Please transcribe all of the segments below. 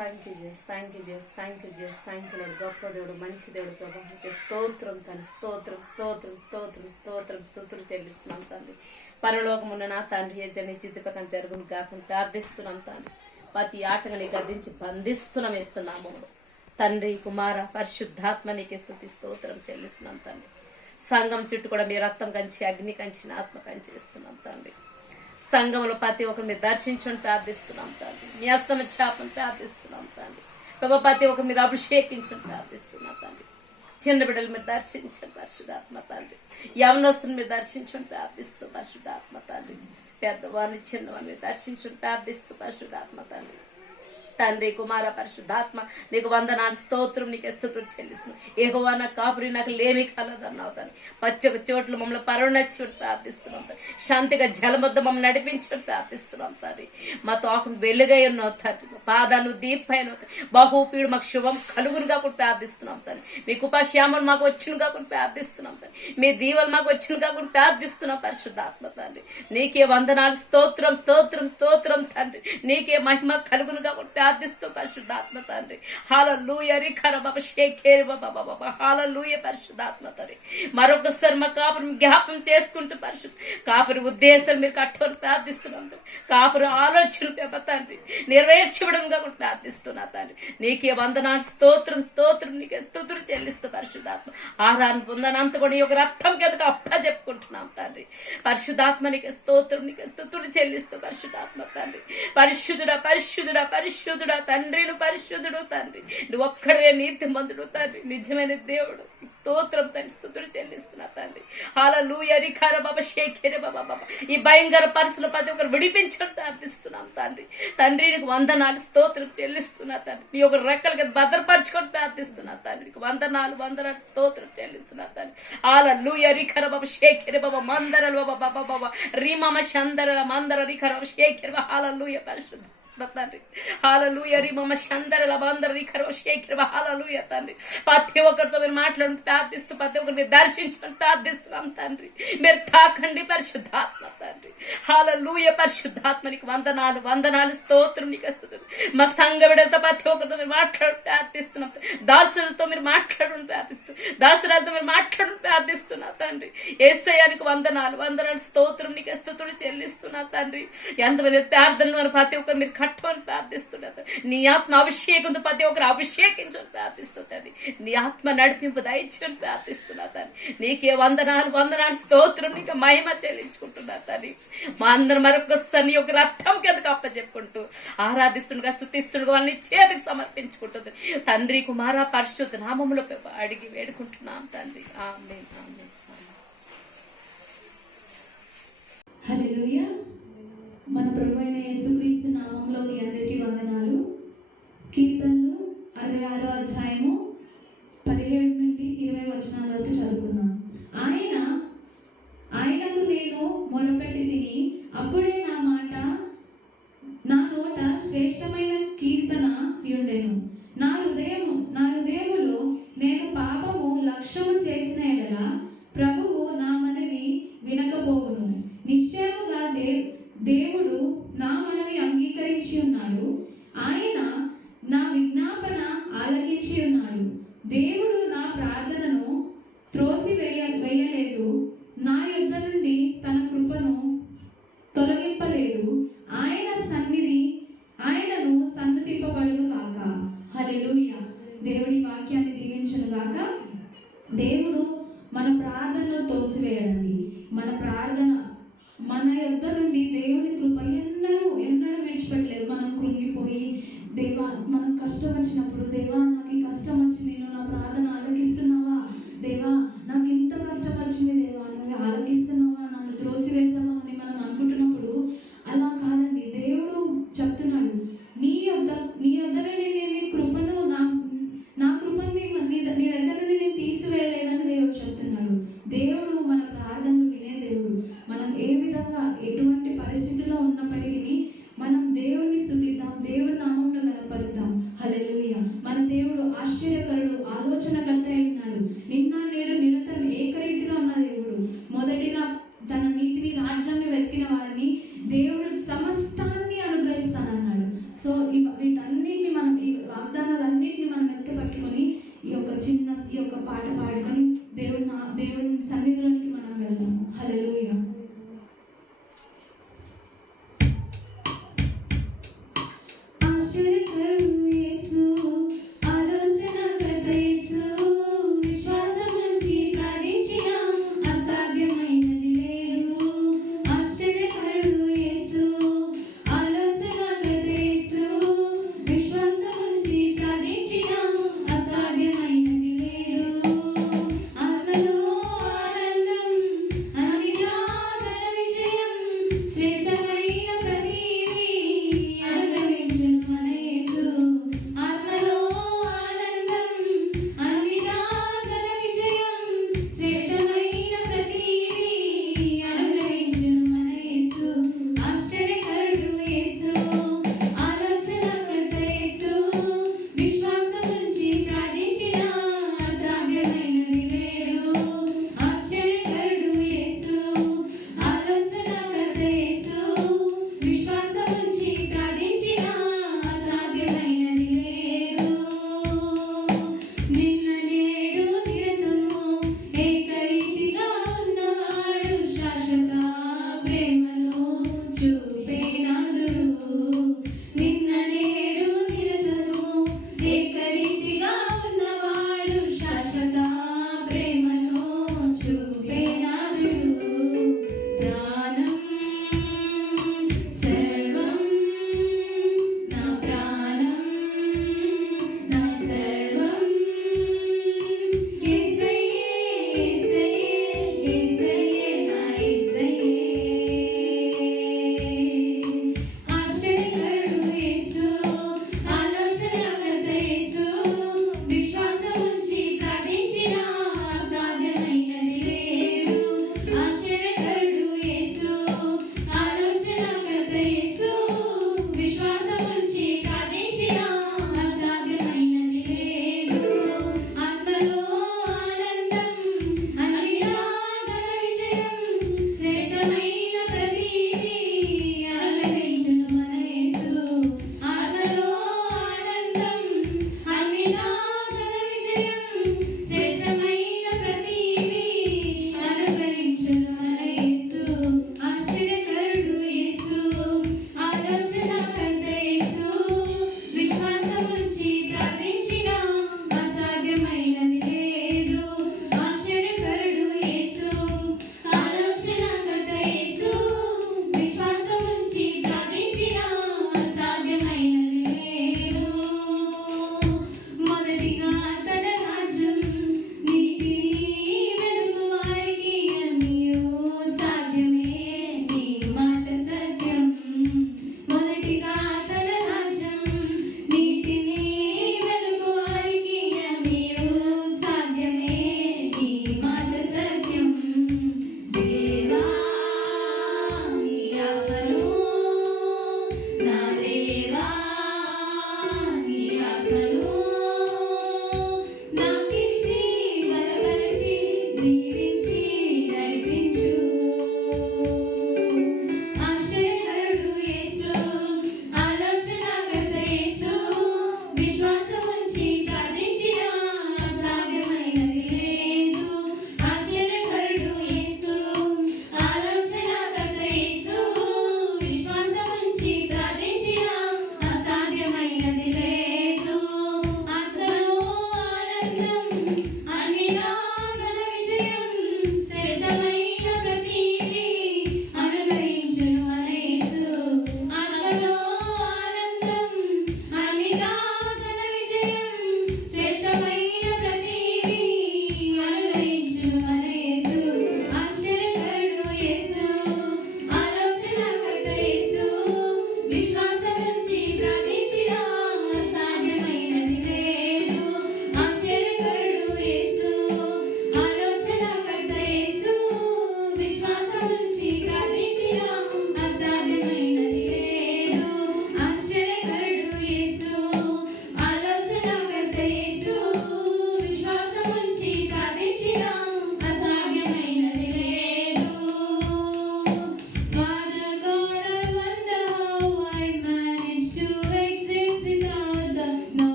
Thank you జేస్, thank you జేస్, thank you జేస్, థ్యాంక్ యూ లార్డ్. గొప్ప దేవుడు, మంచి దేవుడు ప్రభా, నీకే స్తోత్రం తండ్రి, స్తోత్రం స్తోత్రం స్తోత్రం స్తోత్రం స్తోత్రం చెల్లిస్తున్నాం తండ్రి. పరలోకమున్న నా తండ్రి ఏజని చిత్తిపకం జరుగును కాకుండా ప్రార్థిస్తున్నాం తండ్రి. ప్రతి ఆటని గద్దించి బంధిస్తున్నాం ఇస్తున్నాము తండ్రి. కుమార పరిశుద్ధాత్మ నీకే స్తుతి స్తోత్రం చెల్లిస్తున్నాం తండ్రి. సంఘం చుట్టూ కూడా మీ రక్తం కంచి, అగ్ని కంచి, ఆత్మ కంచి ఇస్తున్నాం తండ్రి. సంఘంలో ప్రతి ఒక్కరిని దర్శించుని ప్రార్థిస్తున్నాం తండ్రి. మీ హస్తమ చాపని ప్రార్థిస్తున్నాం తండ్రి. ప్రభా ప్రతి ఒక్కరి మీద అభిషేకించుని ప్రార్థిస్తున్నాం తండ్రి. చిన్న బిడ్డలు మీరు దర్శించండి పరిశుద్ధాత్మ తండ్రి. యవనస్తుని మీరు దర్శించుని ప్రార్థిస్తూ పరిశుద్ధాత్మ తండ్రి. పెద్దవాడిని చిన్నవాడిని మీరు దర్శించుని ప్రార్థిస్తూ పరిశుద్ధాత్మ తండ్రి. తండ్రి కుమార పరిశుద్ధాత్మ నీకు వందనాలు స్తోత్రం, నీకు స్తుతులు చెల్లిస్తున్నాం. యెహోవా నా కాపురి, నాకు లేమి కలదన్నావు తండ్రి. పచ్చక చోట్ల మమ్మల్ని పరుణచ్చి ప్రార్థిస్తున్నాం తండ్రి. శాంతిగా జలమొద్ద మమ్మల్ని నడిపించని ప్రార్థిస్తున్నాం తండ్రి. మా తోకను వెలుగై ఉన్నావు తండ్రి. పాదాలు దీపైన బహుపీడు మాకు శుభం కలుగును కాకుండా ప్రార్థిస్తున్నాం తండ్రి. మీ కృపాశ్యామలు మాకు వచ్చిన కాకుండా ప్రార్థిస్తున్నాం తండ్రి. మీ దీవెలు మాకు వచ్చిన కాకుండా ప్రార్థిస్తున్నాం పరిశుద్ధాత్మ తండ్రి. నీకే వందనాలు స్తోత్రం స్తోత్రం స్తోత్రం తండ్రి. నీకే మహిమ కలుగును కాకుండా ప్రార్థిస్తూ పరిశుద్ధాత్మ తండ్రి. హల్లెలూయా రిఖర బాబా షేకేర్ బాబా బాబా హల్లెలూయా పరిశుద్ధాత్మ తండ్రి. మరొకసారి మా కాపురి జ్ఞాపం చేసుకుంటూ పరిశుద్ధ కాపురి ఉద్దేశం మీరు కట్టుకొని ప్రార్థిస్తున్నాం తండ్రి. కాపురి ఆలోచనలు తండ్రి నెరవేర్చబడం కాబట్టి ప్రార్థిస్తున్నా తండ్రి. నీకే వందనాలు స్తోత్రం స్తోత్రం, నీకే స్తుతులు చెల్లిస్తూ పరిశుద్ధాత్మ ఆహారాన్ని పొందనంత కూడా ఈ యొక్క రక్తం కిందకు అప్ప చెప్పుకుంటున్నాం తండ్రి. పరిశుద్ధాత్మ నీకే స్తోత్రం, నీకే స్తుతులు చెల్లిస్తూ పరిశుద్ధాత్మ తండ్రి. పరిశుద్ధుడా పరిశుద్ధుడా పరిశుద్ధుడా తండ్రి, నువ్వు పరిశుద్ధుడు తండ్రి. నువ్వు ఒక్కడే నీతిమంతుడు తండ్రి, నిజమైన దేవుడు. స్తోత్రం తండ్రి, స్తుతులు చెల్లిస్తున్నా తండ్రి. హల్లెలూయా రిఖర బాబా షేకేర్ బాబా బాబా ఈ భయంకర పరిస్థితులు ప్రతి ఒక్కరు విడిపించడం ప్రార్థిస్తున్నాం తండ్రి. తండ్రి నీకు వందనాలు స్తోత్రం చెల్లిస్తున్నా తండ్రి. నీ ఒక రెక్కలకి భద్రపరచుకొని ప్రార్థిస్తున్నా తండ్రి. నీకు వందనాలు వందనాలు స్తోత్రం చెల్లిస్తున్నా తండ్రి. హల్లెలూయా రిఖర బాబా షేకేర్ బాబా మందరల బాబా బాబా బాబా రీమామ చందరల మందర రిఖర బాబా షేకేర్ బాబా హల్లెలూయా పరిశుద్ధ తండ్రి. హల్లెలూయా రిమమ చందరల మందర రిఖర షేకేర్ బాబా హల్లెలూయా తండ్రి. ప్రతి ఒక్కరితో మీరు మాట్లాడి ప్రార్థిస్తూ ప్రతి ఒక్కరు మీరు దర్శించడం ప్రార్థిస్తున్నాం తండ్రి. మీరు తాకండి పరిశుద్ధాత్మ తండ్రి. హల్లెలూయా పరిశుద్ధాత్మ నీకు వందనాలు వందనాలు స్తోత్రం, నీకు స్తుతులు. మా సంఘ బిడ్డలతో ప్రతి ఒక్కరితో మీరు మాట్లాడి ప్రార్థిస్తున్నాం. దాసులతో మీరు మాట్లాడడం ప్రార్థిస్తూ దాసులతో మీరు మాట్లాడడం ప్రార్థిస్తున్నా తండ్రి. యేసయ్యానికి వందనాలు వందనాలు స్తోత్రం, నీకు స్తుతులు చెల్లిస్తున్నా తండ్రి. ఎంతమంది ప్రార్థనలు ప్రతి ఒక్కరు మీరు కట్టుకొని ప్రార్థిస్తున్నా నీ ఆత్మ అభిషేకంతో ప్రతి ఒక్కరు అభిషేకించని ప్రార్థిస్తుంది. నీ ఆత్మ నడిపింపు దయచని ప్రార్థిస్తున్నా తండ్రి. నీకే వందనాలు వందనాలు స్తోత్రం, నీకు మహిమ చెల్లించుకుంటున్నా తండ్రి. మా అందరం మరొకసారి నీ యొక్క రక్తం కిందకు అప్పచెప్పుకుంటూ ఆరాధిస్తుండగా స్తుతిస్తుండగా వాళ్ళని చేతికి సమర్పించుకుంటుంది తండ్రి. కుమార పరిశుద్ధ నామములో అడిగి వేడుకుంటున్నాం తండ్రి. ఆమేన్ ఆమేన్. హల్లెలూయా. మన ప్రభువైన యేసుక్రీస్తు నామములో మీ అందరికీ వందనాలు. కీర్తనలు 66వ అధ్యాయము 17 నుండి 20 వచనాల వరకు చదువుకున్నాం. ఆయనకు నేను మొరపెట్టి తిని, అప్పుడే నా నోట శ్రేష్టమైన కీర్తన యుండెను. నా హృదయములో నేను పాపము లక్ష్యము చేసిన ఎడల ప్రభువు నా మనవి వినకపోవును. నిశ్చయముగా దేవుడు నా మనవి అంగీకరించి ఉన్నాడు. ఆయన నా విజ్ఞాపన ఆలకించి ఉన్నాడు. దేవుడు నా ప్రార్థనను వేయలేదు. నా యొద్ద నుండి తన కృపను తొలగింపలేదు. ఆయనను సన్నుతింపబడును గాక. హల్లెలూయా. దేవుడి వాక్యాన్ని దీవించును గాక. దేవుడు మన ప్రార్థనను తోసివేయడండి. మన యొద్ద నుండి దేవుని కృప ఎన్నడూ విడిచిపెట్టలేదు. మనం కృంగిపోయి దేవా మనకు కష్టం వచ్చినప్పుడు, దేవా నాకు ఈ కష్టం వచ్చింది, నువ్వు నా ప్రార్థన ఆలకిస్తున్నావా, దేవా నాకు ఇంత కష్టం వచ్చింది, దేవా నువ్వు ఆలకిస్తున్నావా, నన్ను త్రోసివేసావా అని మనం అనుకుంటున్నప్పుడు అలా కాదండి. దేవుడు చెప్తున్నాడు, నీ యొద్ద నుండి నేను కృపను నా కృపని నీ దగ్గర నుండి నేను తీసివేయలేదని దేవుడు చెప్తున్నాడు. దేవుడు మన ప్రార్థనలు వినే దేవుడు. మనం ఏ విధంగా ఎటువంటి పరిస్థితిలో ఉన్నప్పటికీ మనం దేవుని స్తుతిద్దాం, దేవుని నామమును గణపరుద్దాం. హల్లెలూయా. మన దేవుడు ఆశ్చర్యకరుడు, ఆలోచనకర్త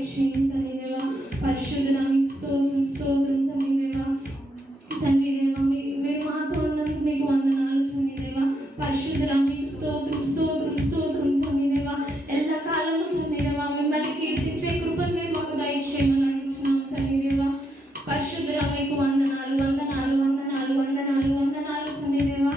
దయచేయండి తండ్రి దేవా. పరిశుద్ధుడా మీకు స్తోత్రం స్తోత్రం తండ్రి దేవా. తండ్రి దేవా మీరు మాతో ఉన్నందుకు మీకు వందనాలు తండ్రి దేవా. పరిశుద్ధుడా మీకు స్తోత్రం స్తోత్రం స్తోత్రం తండ్రి దేవా. ఎల్లకాలము తండ్రి దేవా మిమ్మల్ని కీర్తించే కృపను మీరు మాకు దయచేయమని అడుగుతున్నాం తండ్రి దేవా. పరిశుద్ధుడా మీకు వందనాలు వందనాలు వందనాలు వందనాలు వందనాలు తండ్రి దేవా.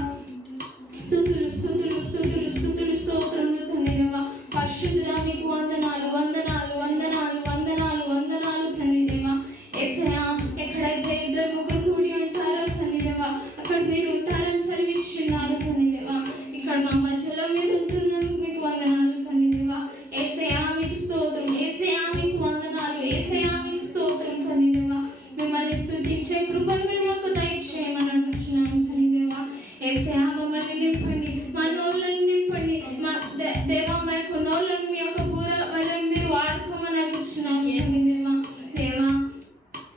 స్తుతులు స్తుతులు స్తుతులు స్తుతులు స్తోత్రములు తండ్రి దేవా. పరిశుద్ధుడా మీకు వందనాలు వందనాలు వందనాలు వందనాలు వందనాలు తండ్రి దేవా. యేసయ్యా ఎక్కడైతే ఇద్దరు ముగ్గురు కూడి ఉంటారో తండ్రి దేవా అక్కడ మీరు ఉంటారని సెలవిచ్చున్నారు తండ్రి దేవా. ఇక్కడ మా మధ్యలో మీరు ఉంటున్నందుకు మీకు వందనాలు తండ్రి దేవా. యేసయ్యా మీకు స్తోత్రం, యేసయ్యా మీకు వందనాలు, యేసయ్యా మీకు స్తోత్రం తండ్రి దేవా. మిమ్మల్ని స్తుతించే కృపను మీరు మాకు దయచేయమని అడుగుతున్నాము తండ్రి దేవా. యేసయ్యా మమ్మల్ని నింపండి, మా నోళ్ళని నింపండి, మా దేవా మా యొక్క నోళ్ళని మీ యొక్క బూర వలని మీరు వాడుకోమని అడుగుతున్నాము తండ్రి దేవా. దేవా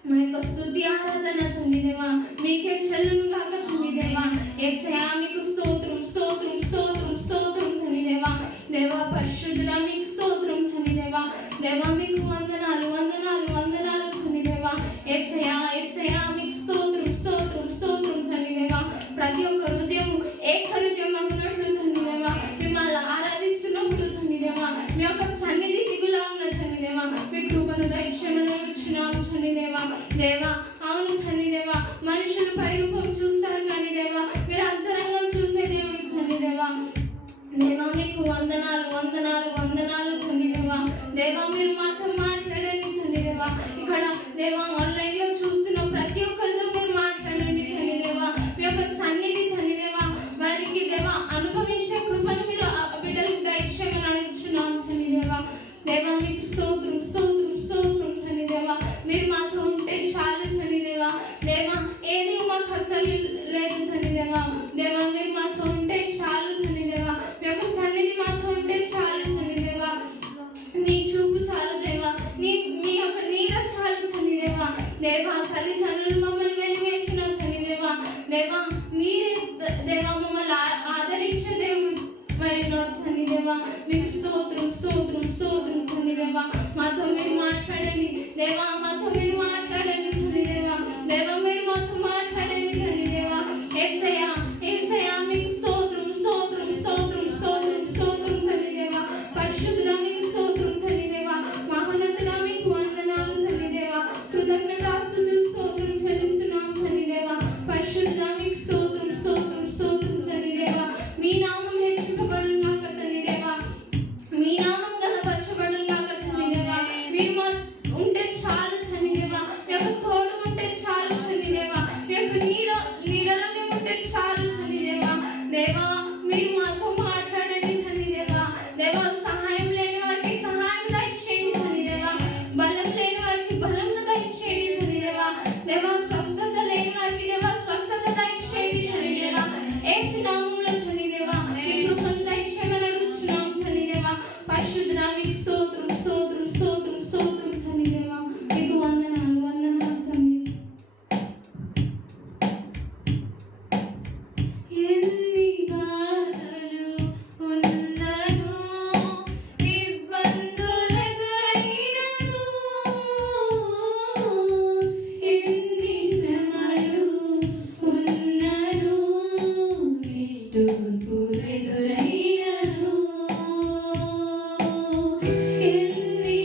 మా యొక్క స్తుతి ఆరాధన తండ్రి దేవా మీకే చెల్లును గాక తండ్రి దేవా. యేసయ్యా మీకు స్తోత్రం స్తోత్రం స్తోత్రం స్తోత్రం తండ్రి దేవా. దేవా పరిశుద్ధుడా మీకు స్తోత్రం తండ్రి దేవా. దేవా మీకు వందనాలు వందనాలు వందనాలు తండ్రి దేవా. యేసయ్యా యేసయ్యా మీకు స్తోత్రం స్తోత్రం స్తోత్రం తండ్రి దేవా. ప్రతి ఒక్క హృదయం ఏక హృదయం అగునట్లు తండ్రి దేవా మిమ్మల్ని ఆరాధిస్తున్నప్పుడు తండ్రి దేవా మీ యొక్క సన్నిధి దిగులా ఉన్న తండ్రి దేవా మీ కృపను దయచేయమని అడుగుతున్నాము తండ్రి దేవా. దేవా అవును తండ్రి దేవా మనుషులు పైరూపం చూస్తారు కానీ దేవా మీరు అంతరంగం చూసే దేవుడు తండ్రి దేవా. దేవా మీకు వందనాలు వందనాలు వందనాలు తండ్రి దేవా. దేవా మీరు మాతో మాట్లాడండి తండ్రి దేవా. ఇక్కడ దేవా ఆన్లైన్ లో చూస్తున్న ప్రతి ఒక్కరితో మీరు మాట్లాడండి తండ్రి దేవా. మీ యొక్క సన్నిధి తండ్రి దేవా వారికి దేవా అనుభవించే కృపను మీరు బిడ్డలకు దయచేయమని అడుగుతున్నాం తండ్రి దేవా. దేవా మీకు స్తోత్రం స్తోత్రం స్తోత్రం తండ్రి దేవా. మీరు మాతో ఉంటే చాలు తండ్రి దేవా. దేవా ఏది మాకు అక్కర్లు లేదు తండ్రి దేవా. దేవా మీరు మాతో ఉంటే చాలు తండ్రి దేవా. మీ యొక్క సన్నిధి మాతో ఉంటే చాలు తండ్రి దేవా. నీ చూపు చాలు దేవా, మీ యొక్క నీడ చాలు తండ్రి దేవా. దేవా తల్లిదండ్రులు మమ్మల్ని వెలివేసిన తండ్రి దేవా. దేవా మీరే దేవా మమ్మల్ని ఆదరించే దేవుడు మరి తండ్రి దేవా. మీకు స్తోత్రం స్తోత్రం స్తోత్రం తండ్రి దేవా. మాతో మీరు మాట్లాడండి దేవా, మాతో మీరు మాట్లాడండి తండ్రి దేవా. దేవా మీరు మాతో మాట్లాడండి తండ్రి దేవా. యేసయ్యా యేసయ్యా మీకు స్తోత్రం స్తోత్రం స్తోత్రం స్తోత్రం స్తోత్రం తండ్రి దేవా. పరిశుద్ధుడా మీకు స్తోత్రం తండ్రి దేవా. మహోన్నతుడా మీకు వందనాలు తండ్రి దేవా. కృతజ్ఞతాస్తుతులు స్తోత్రం చెల్లిస్తున్నాం తండ్రి దేవా. పరిశుద్ధుడా మీకు స్తోత్రం స్తోత్రం స్తోత్రం తండ్రి దేవా. మీ నామం హెచ్చింపబడును గాక తండ్రి దేవా. మీ నామం గణపరచబడును గాక తండ్రి దేవా. మీరు మా ఉంటే చాలు తండ్రి దేవా. మీ యొక్క తోడు ఉంటే చాలు తండ్రి దేవా. మీ యొక్క నీడలో మేము ఉంటే చాలు తండ్రి దేవా. దేవా మీరు మాతో మాట్లాడండి తండ్రి దేవా. దేవా సహాయం లేని వారికి సహాయం దయచేయండి తండ్రి దేవా. బలం లేని వారికి బలం దయచేయండి తండ్రి దేవా. దేవా స్వస్థత లేని వారికి దేవా స్వస్థత దయచేయండి తండ్రి దేవా. యేసు నామములో తండ్రి దేవా మీ కృపను దయచేయమని అడుగుతున్నాం తండ్రి దేవా. పరిశుద్ధుడా మీకు స్తోత్రం స్తోత్రం స్తోత్రం స్తోత్రం తండ్రి దేవా. మీకు వందనాలు వందనాలు తండ్రి. ఎన్ని బాధలు ఉన్నను ఇబ్బందులు ఎదురైనను ఎన్ని శ్రమలు ఉన్నను నిట్టూర్పులు ఎదురైనను ఎన్ని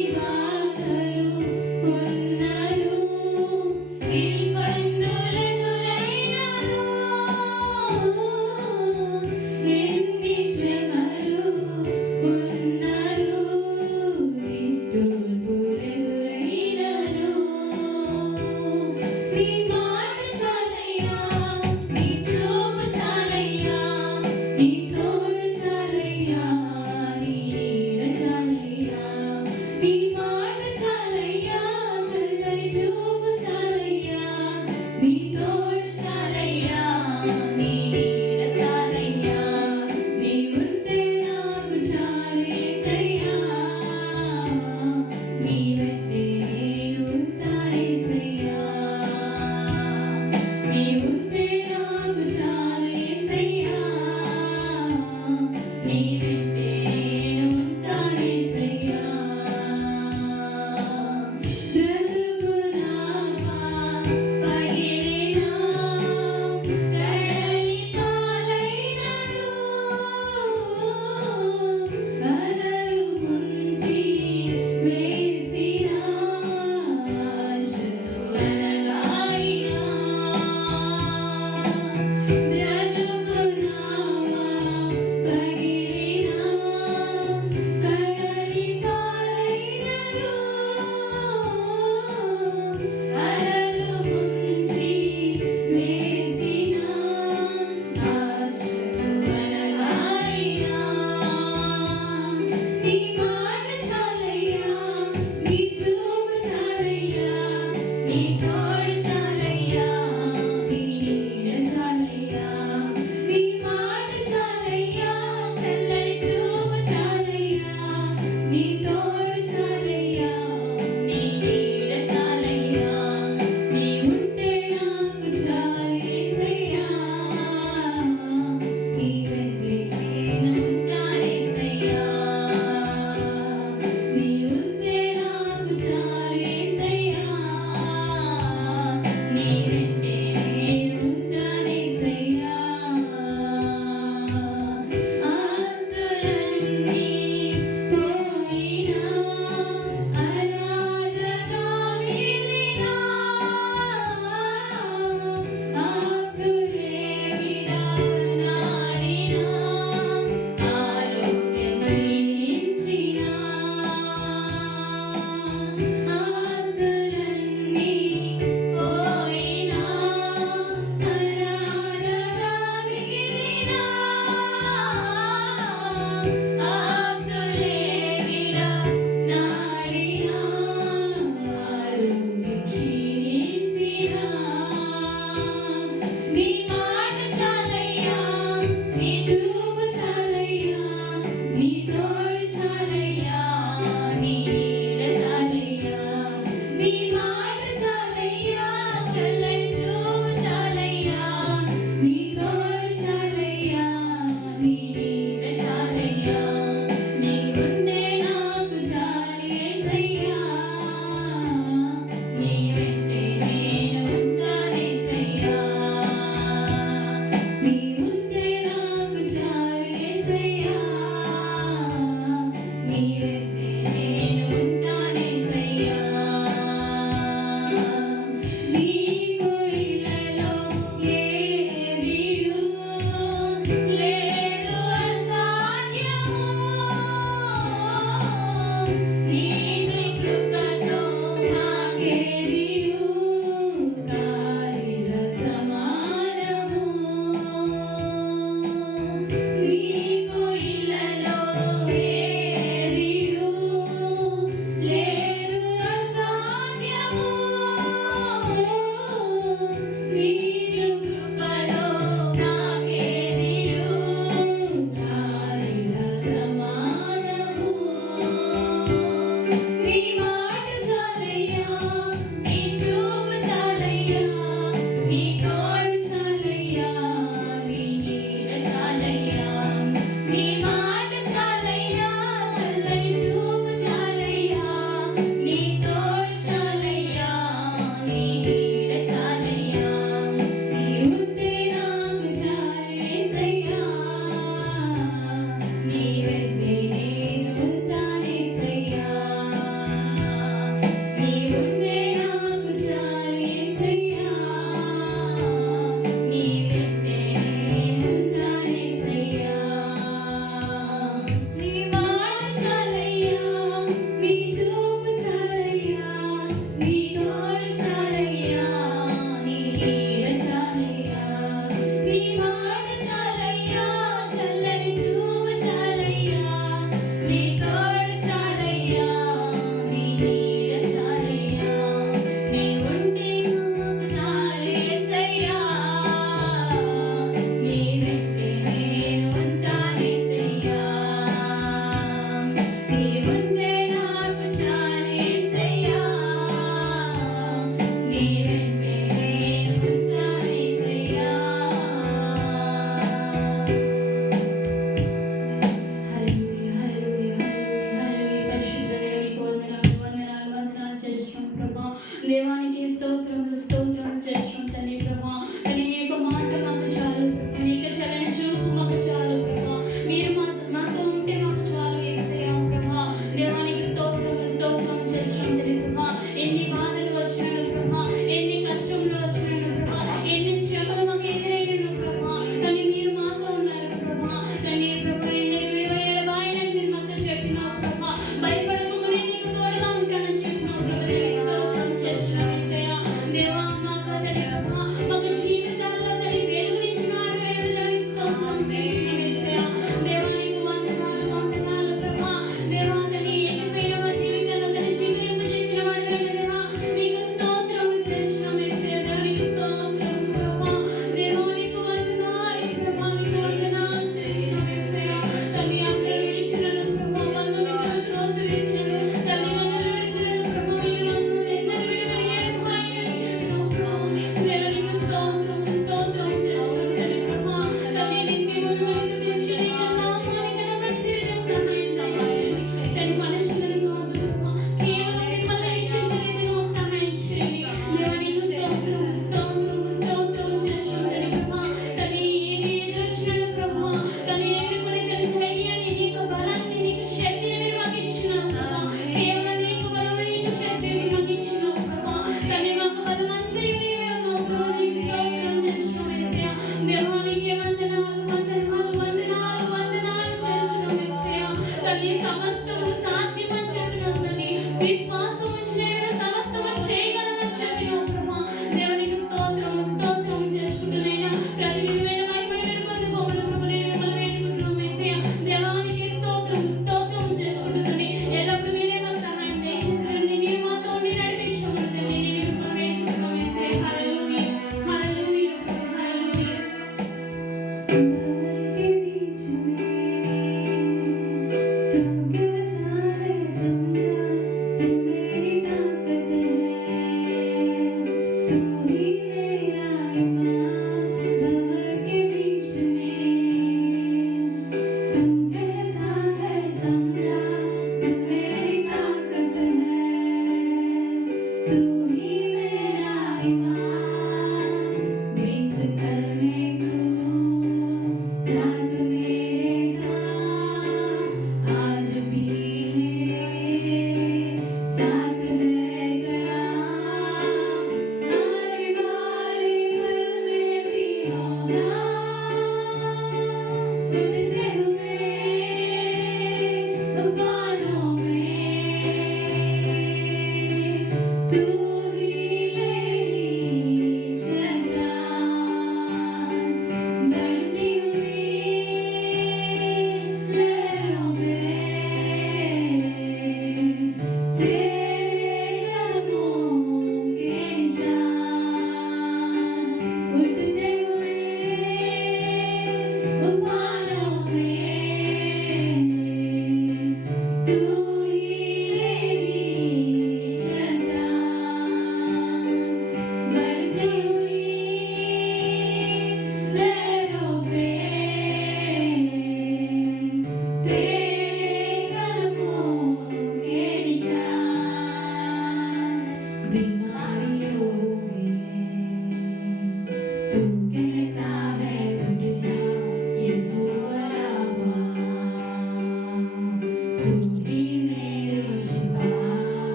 నీదు కృపతో నాకేదియు కాలిన సమానము. నీకు ఇలలో ఏదియు లేదు అసాధ్యము. నీదు కృపలో నాకేదియు కాలిన సమానము.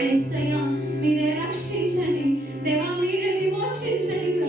యేసయ్యా మీరే రక్షించండి దేవా మీరే విమోచించండి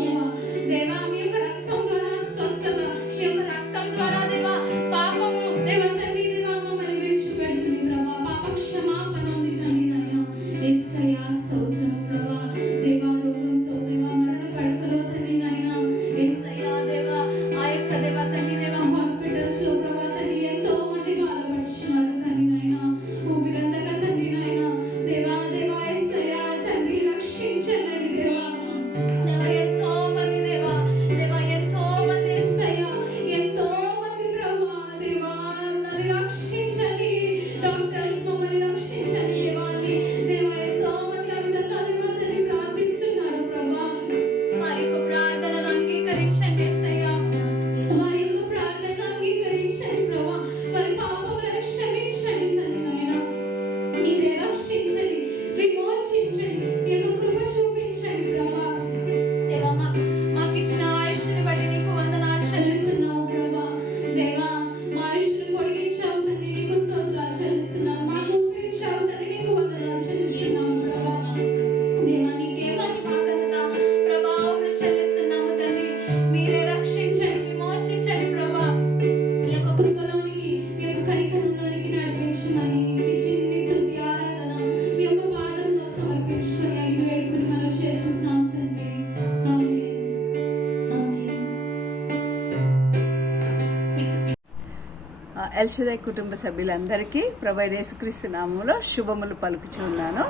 ఎల్షదై కుటుంబ సభ్యులందరికీ ప్రభు అయిన యేసుక్రీస్తు నామములో శుభములు పలుకుచున్నాను.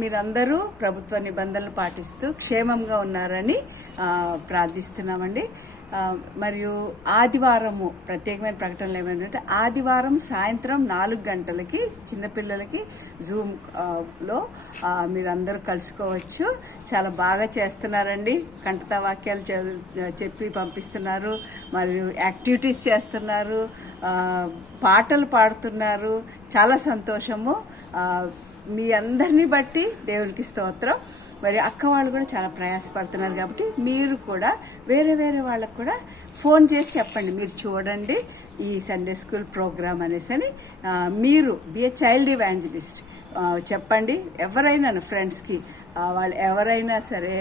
మీరందరూ ప్రభుత్వ నిబంధనలు పాటిస్తూ క్షేమంగా ఉన్నారని ప్రార్థిస్తున్నామండి. మరియు ఆదివారము ప్రత్యేకమైన ప్రకటనలు ఏమంటే ఆదివారం సాయంత్రం 4 గంటలకి చిన్నపిల్లలకి జూమ్లో మీరందరూ కలుసుకోవచ్చు. చాలా బాగా చేస్తున్నారండి. కంఠతా వాక్యాలు చెప్పి పంపిస్తున్నారు, మరియు యాక్టివిటీస్ చేస్తున్నారు, పాటలు పాడుతున్నారు. చాలా సంతోషము. మీ అందరినీ బట్టి దేవునికి స్తోత్రం. మరి అక్క వాళ్ళు కూడా చాలా ప్రయాసపడుతున్నారు కాబట్టి మీరు కూడా వేరే వాళ్ళకు కూడా ఫోన్ చేసి చెప్పండి, మీరు చూడండి ఈ సండే స్కూల్ ప్రోగ్రామ్ అనేసి. మీరు బి ఏ చైల్డ్ ఇవాంజలిస్ట్ చెప్పండి. ఎవరైనా ఫ్రెండ్స్కి వాళ్ళు ఎవరైనా సరే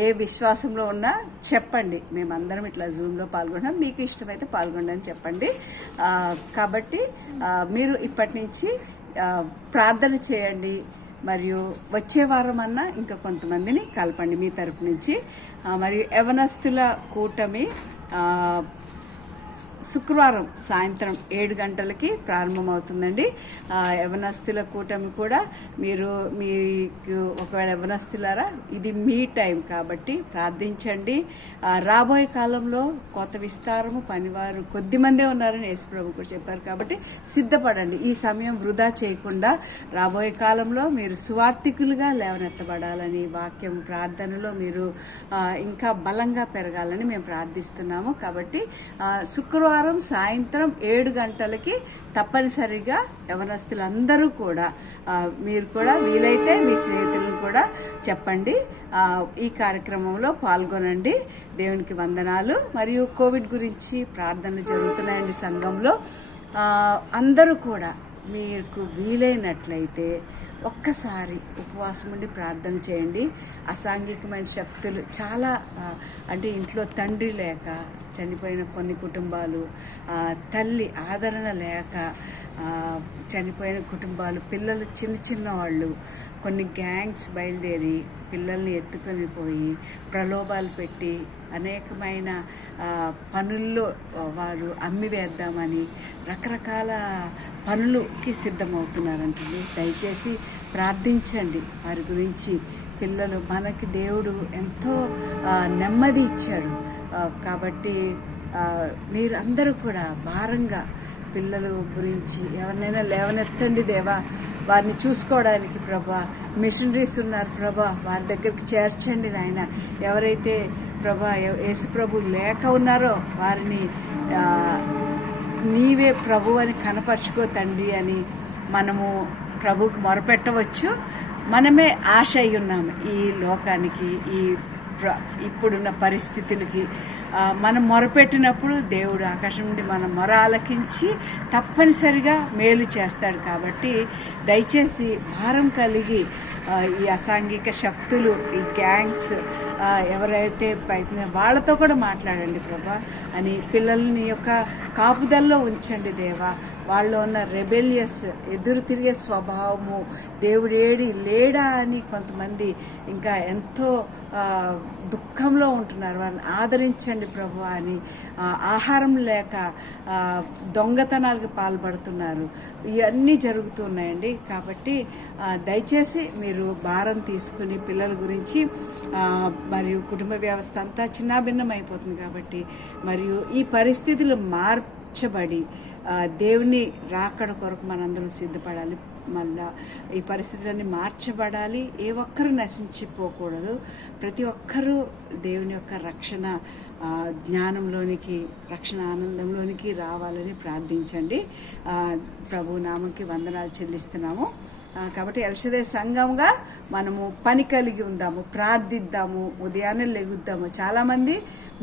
ఏ విశ్వాసంలో ఉన్నా చెప్పండి, మేమందరం ఇట్లా జూమ్లో పాల్గొన్నాం, మీకు ఇష్టమైతే పాల్గొండని చెప్పండి. కాబట్టి మీరు ఇప్పటి నుంచి ప్రార్థన చేయండి. మరియు వచ్చే వారం అన్నా ఇంకా కొంతమందిని కలపండి మీ తరపు నుంచి. మరియు యవనస్తుల కూటమి శుక్రవారం సాయంత్రం 7 గంటలకి ప్రారంభమవుతుందండి. యవనస్తుల కూటమి కూడా మీకు ఒకవేళ యవనస్తులారా ఇది మీ టైం కాబట్టి ప్రార్థించండి. రాబోయే కాలంలో కొత్త విస్తారము పనివారు కొద్దిమందే ఉన్నారని యేసుప్రభు కూడా చెప్పారు కాబట్టి సిద్ధపడండి. ఈ సమయం వృధా చేయకుండా రాబోయే కాలంలో మీరు సువార్థికులుగా లేవనెత్తబడాలని వాక్యం ప్రార్థనలో మీరు ఇంకా బలంగా పెరగాలని మేము ప్రార్థిస్తున్నాము. కాబట్టి శుక్రవారం సాయంత్రం 7 గంటలకి తప్పనిసరిగా యవనస్తులందరూ కూడా మీరు కూడా వీలైతే మీ స్నేహితులను కూడా చెప్పండి, ఈ కార్యక్రమంలో పాల్గొనండి. దేవునికి వందనాలు. మరియు కోవిడ్ గురించి ప్రార్థనలు జరుగుతున్నాయండి సంఘంలో. అందరూ కూడా మీకు వీలైనట్లయితే ఒక్కసారి ఉపవాసం ఉండి ప్రార్థన చేయండి. అసాంఘికమైన శక్తులు చాలా అంటే ఇంట్లో తండ్రి లేక చనిపోయిన కొన్ని కుటుంబాలు, తల్లి ఆదరణ లేక చనిపోయిన కుటుంబాలు, పిల్లలు చిన్న వాళ్ళు, కొన్ని గ్యాంగ్స్ బయలుదేరి పిల్లల్ని ఎత్తుకొని పోయి ప్రలోభాలు పెట్టి అనేకమైన పనుల్లో వారు అమ్మివేద్దామని రకరకాల పనులకి సిద్ధమవుతున్నారంటుంది. దయచేసి ప్రార్థించండి వారి గురించి. పిల్లలు మనకి దేవుడు ఎంతో నెమ్మది ఇచ్చాడు కాబట్టి మీరు అందరూ కూడా భారంగా పిల్లల గురించి ఎవరినైనా లేవనెత్తండి దేవా. వారిని చూసుకోవడానికి ప్రభా మిషనరీస్ ఉన్నారు ప్రభా, వారి దగ్గరికి చేర్చండి నాయన. ఎవరైతే ప్రభా యేసు ప్రభు లేక ఉన్నారో వారిని నీవే ప్రభు అని కనపరుచుకో తండ్రి అని మనము ప్రభువుకు మొరపెట్టవచ్చు. మనమే ఆశ అయి ఉన్నాము ఈ లోకానికి, ఇప్పుడున్న పరిస్థితులకి. మనం మొరపెట్టినప్పుడు దేవుడు ఆకాశం నుండి మన మొర ఆలకించి తప్పనిసరిగా మేలు చేస్తాడు. కాబట్టి దయచేసి భారం కలిగి ఈ అసాంఘిక శక్తులు, ఈ గ్యాంగ్స్ ఎవరైతే వాళ్ళతో కూడా మాట్లాడండి ప్రభా అని. పిల్లల్ని యొక్క కాపుదల్లో ఉంచండి దేవా. వాళ్ళు ఉన్న రెబెలియస్ ఎదురు తిరిగే స్వభావము, దేవుడు ఏడి లేడా అని కొంతమంది ఇంకా ఎంతో దుఃఖంలో ఉంటున్నారు. వారిని ఆదరించండి ప్రభు అని. ఆహారం లేక దొంగతనాలకు పాల్పడుతున్నారు. ఇవన్నీ జరుగుతున్నాయండి. కాబట్టి దయచేసి మీరు భారం తీసుకుని పిల్లల గురించి, మరియు కుటుంబ వ్యవస్థ అంతా చిన్నాభిన్నం అయిపోతుంది కాబట్టి, మరియు ఈ పరిస్థితులు మార్చబడి దేవుని రాకడ కొరకు మనందరం సిద్ధపడాలి. మళ్ళా ఈ పరిస్థితులన్నీ మార్చబడాలి. ఏ ఒక్కరూ నశించిపోకూడదు. ప్రతి ఒక్కరూ దేవుని యొక్క రక్షణ జ్ఞానంలోనికి, రక్షణ ఆనందంలోనికి రావాలని ప్రార్థించండి. ప్రభు నామంకి వందనాలు చెల్లిస్తున్నాము. కాబట్టి ఎల్షదై సంఘంగా మనము పని కలిగి ఉందాము, ప్రార్థిద్దాము, ఉదయాన్నే లెగుద్దాము. చాలామంది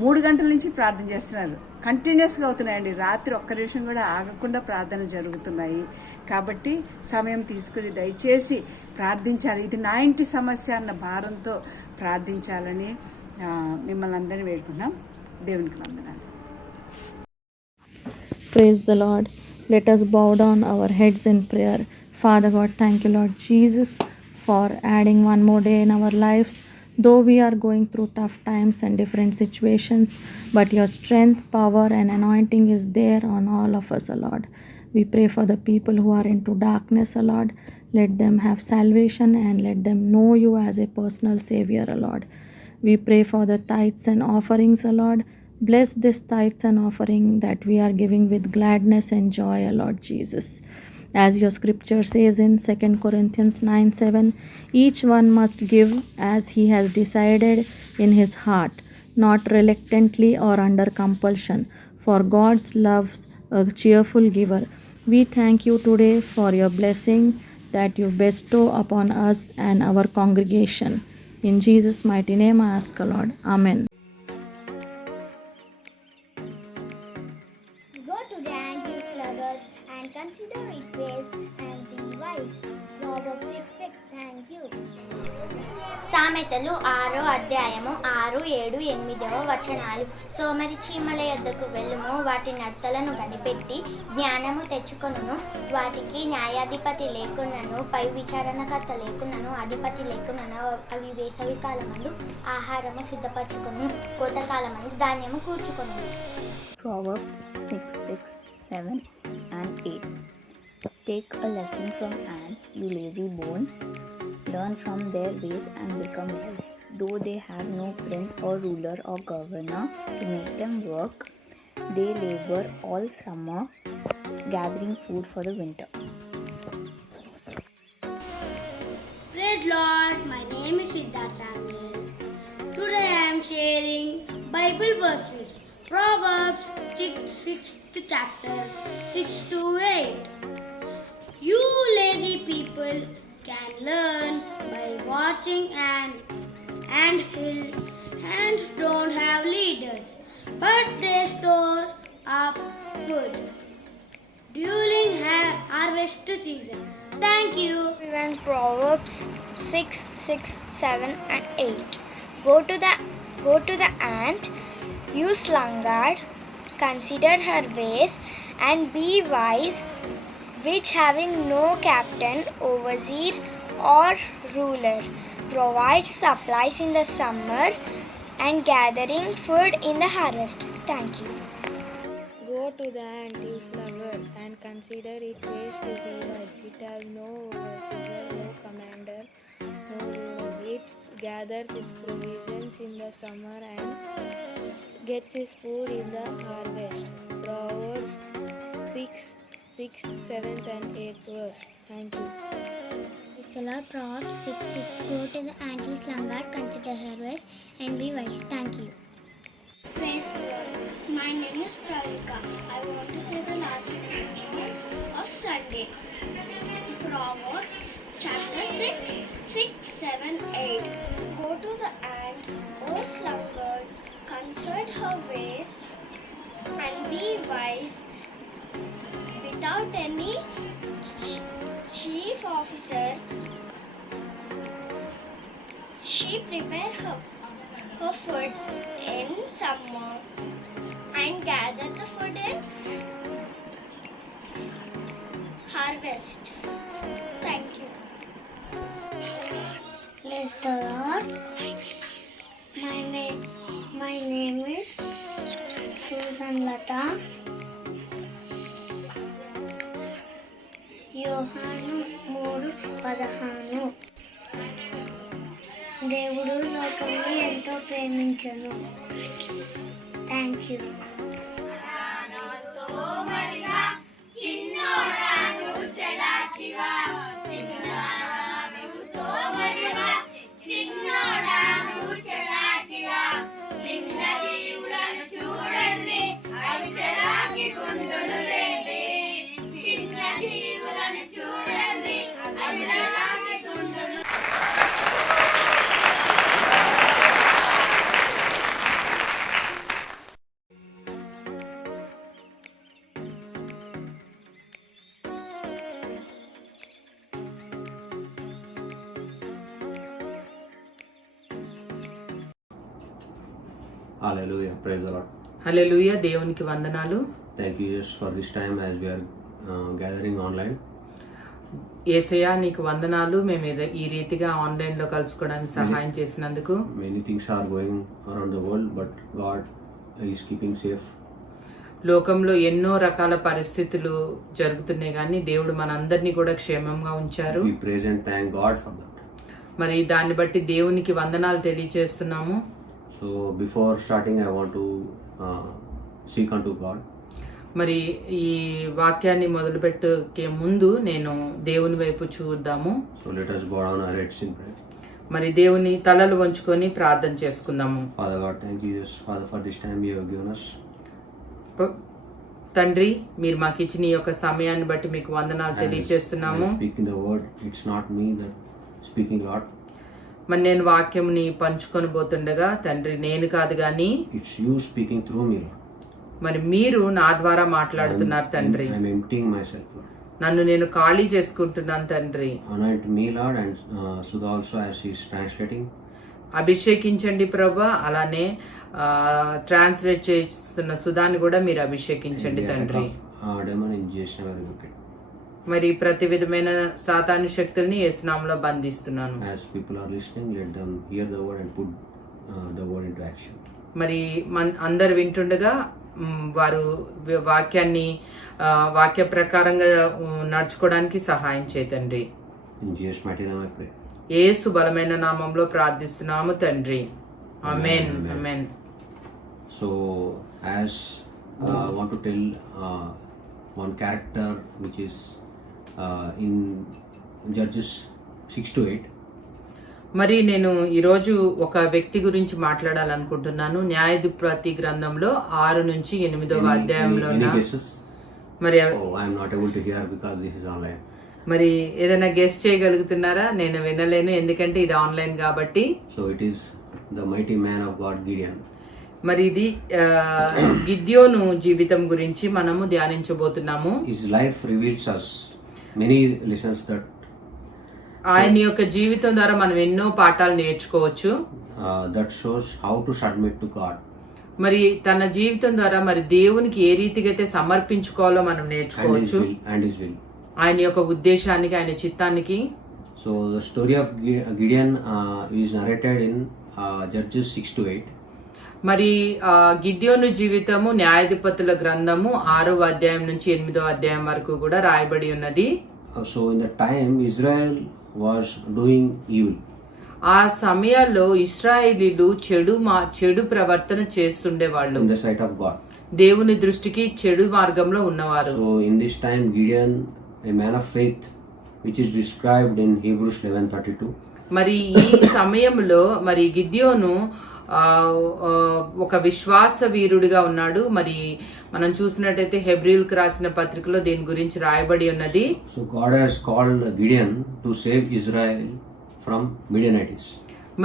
3 గంటల నుంచి ప్రార్థన చేస్తున్నారు, కంటిన్యూస్గా అవుతున్నాయండి. రాత్రి ఒక్క నిమిషం కూడా ఆగకుండా ప్రార్థనలు జరుగుతున్నాయి. కాబట్టి సమయం తీసుకుని దయచేసి ప్రార్థించాలి. ఇది నా ఇంటి సమస్య అన్న భారంతో ప్రార్థించాలని మిమ్మల్ని అందరినీ వేడుకున్నాం. దేవునికి వందనాలు. Praise the Lord. Let us bow down our heads in prayer. Father God, thank you, Lord Jesus, for adding one more day in our lives. Though we are going through tough times and different situations, but your strength, power, and anointing is there on all of us, O Lord. We pray for the people who are into darkness, O Lord. Let them have salvation and let them know you as a personal Savior, O Lord. We pray for the tithes and offerings, O Lord. Bless this tithes and offering that we are giving with gladness and joy, O Lord Jesus. As your scripture says in 2 Corinthians 9:7, each one must give as he has decided in his heart, not reluctantly or under compulsion, for God loves a cheerful giver. We thank you today for your blessing that you bestow upon us and our congregation. In Jesus' mighty name I ask, O Lord. Amen. Go to the ant, you sluggard, and consider its ways, and be wise. Proverbs 6:6. Thank you. సామెతలు 6వ అధ్యాయము 6, 7, 8వ వచనాలు. సోమరి చీమల యొద్దకు వెళ్ళుము, వాటి నడతలను కనిపెట్టి జ్ఞానము తెచ్చుకొనును. వాటికి న్యాయాధిపతి లేకున్నను, పై విచారణకర్త లేకున్నను, అధిపతి లేకున్నను, అవి వేసవి కాలమందు ఆహారము సిద్ధపరచుకొను, కోతకాలమందు ధాన్యము కూర్చుకొను. Proverbs 6, 7 and 8. Take a lesson from ants, you lazy bones. Learn from their ways and become wise. Though they have no prince or ruler or governor to make them work, they labor all summer, gathering food for the winter. Praise Lord, my name is Siddharth Samuel. Today I am sharing Bible verses. Proverbs 6th chapter 6 to 8. You lazy people can learn by watching ant hill. Ants don't have leaders, but they store up food during harvest season. Thank you. Everyone, Proverbs 6, 7 and 8. Go to the ant, you sluggard, consider her ways and be wise, which having no captain, overseer or ruler, provides supplies in the summer and gathering food in the harvest. Thank you. Go to the ant, you sluggard, and consider its ways to be wise. It has no overseer, no commander, no ruler. It gathers its provisions in the summer and gets its food in the harvest. Proverbs 6th, 7th and 8th verse. Thank you. Proverbs 6:6. Go to the ant, you sluggard, consider her ways and be wise. Thank you. Praise the Lord. My name is Pravika. I want to say the last verse of Sunday. Proverbs chapter 6, 7, 8. Go to the ant, O sluggard, consider her ways and be wise. Without any chief officer, she prepared her food in summer and gathered the food in harvest. Thank you. Praise the Lord. My name is Susan Lata. యోహాను 3:15. దేవుడు లోకాన్ని ఎంతో ప్రేమించెను. Thank you. Hallelujah, praise the Lord. Hallelujah, దేవునికి వందనాలు. Thank you Jesus for this time as we are gathering online. యేసయ్య నీకు వందనాలు, మేము ఈ రీతిగా ఆన్లైన్ లో కలుసుకోవడానికి సహాయం చేసినందుకు. Many things are going around the world, but God is keeping safe. లోకంలో ఎన్నో రకాల పరిస్థితులు జరుగుతున్నాయి కానీ దేవుడు మనందరినీ కూడా క్షేమంగా ఉంచారు. We praise and thank God for that. మరి దాన్ని బట్టి దేవునికి వందనాలు తెలియజేస్తున్నాము. So before starting, I want to seek unto God. మరి ఈ వాక్యాన్ని మొదలుపెట్టే ముందు నేను దేవుని వైపు చూద్దాము. So let us bow down our heads in prayer. మరి దేవుని తలలు వంచుకొని ప్రార్థన చేసుకుందాము. Father God, thank you, yes, Father, for this time you have given us. తండ్రి, మీరు మాకు ఇచ్చిన ఈ యొక్క సమయాన్ని బట్టి మీకు వందనాలు తెలియజేస్తున్నాము. Speaking the word, it's not me that speaking, Lord. మరి నేను వాక్యంని పంచుకొని పోతుండగా తండ్రి నేను కాదు గాని It's you speaking through me, Lord. మరి మీరు నా ద్వారా మాట్లాడుతున్నారు తండ్రి. I'm emptying myself, Lord. నన్ను నేను ఖాళీ చేసుకుంటున్నాను తండ్రి. Anoint me, Lord, and Sudha also as she is translating. అభిషేకించండి ప్రభా, అలానే ట్రాన్స్లేట్ చేస్తున్న సుధాన్ని కూడా మీరు అభిషేకించండి తండ్రి. Demon in Jesus' name I rebuke it. మరి ప్రతి విధమైన సాతాను శక్తుల్ని యేసు నామములో బంధిస్తున్నాను. As people are listening, let them hear the word and put the word into action. మరి అందరు వింటుండగా వారు వాక్యాన్ని వాక్య ప్రకారంగా నడుచుకోవడానికి సహాయం చేయండి. In Jesus' mighty name I pray. యేసు బలమైన నామంలో ప్రార్థిస్తున్నాము తండ్రి. Amen. Amen. So as I want to tell one character which is in Judges 6-8. మరి నేను ఈరోజు ఒక వ్యక్తి గురించి మాట్లాడాలనుకుంటున్నాను. న్యాయాధిపతి గ్రంథంలో 6 నుంచి 8వ అధ్యాయంలో. మరి I'm not able to hear because this is online. మరి ఏదైనా గెస్ట్ చేయగలుగుతున్నారా? నేను వినలేను ఎందుకంటే ఇది ఆన్లైన్ కాబట్టి. So it is the mighty man of God Gideon. మరి ఇది గిద్యోను జీవితం గురించి మనము ధ్యానించబోతున్నాము. His life reveals us many lessons that ఆయన యొక్క జీవితం ద్వారా మనం ఎన్నో పాఠాలు నేర్చుకోవచ్చు. that shows how to submit to God. మరి తన జీవితం ద్వారా మరి దేవునికి ఏ రీతిగా అయితే సమర్పించుకోవాలో మనం నేర్చుకోవచ్చు. And his will. ఆయన యొక్క ఉద్దేశానికి, ఆయన చిత్తానికి. So the story of Gideon is narrated in Judges 6-8. మరి గిద్యోను జీవితము న్యాయాధిపతుల గ్రంథము 6వ అధ్యాయం నుంచి 8వ అధ్యాయం వరకు కూడా రాయబడి ఉన్నది. So in the time Israel was doing evil. ఆ సమయాల్లో ఇశ్రాయేలీలు చెడు ప్రవర్తన చేస్తుండేవాళ్ళు. In the sight of God. దేవుని దృష్టికి చెడు మార్గంలో ఉన్నవారు. So in this time Gideon, a man of faith, which is described in Hebrews 11:32. మరి ఈ సమయంలో మరి గిద్యోను ఒక విశ్వాస వీరుడిగా ఉన్నాడు. మరి మనం చూసినట్టయితే హెబ్రీయులకు రాసిన పత్రికలో దీని గురించి రాయబడి ఉన్నది. So God has called Gideon to save Israel from Midianites.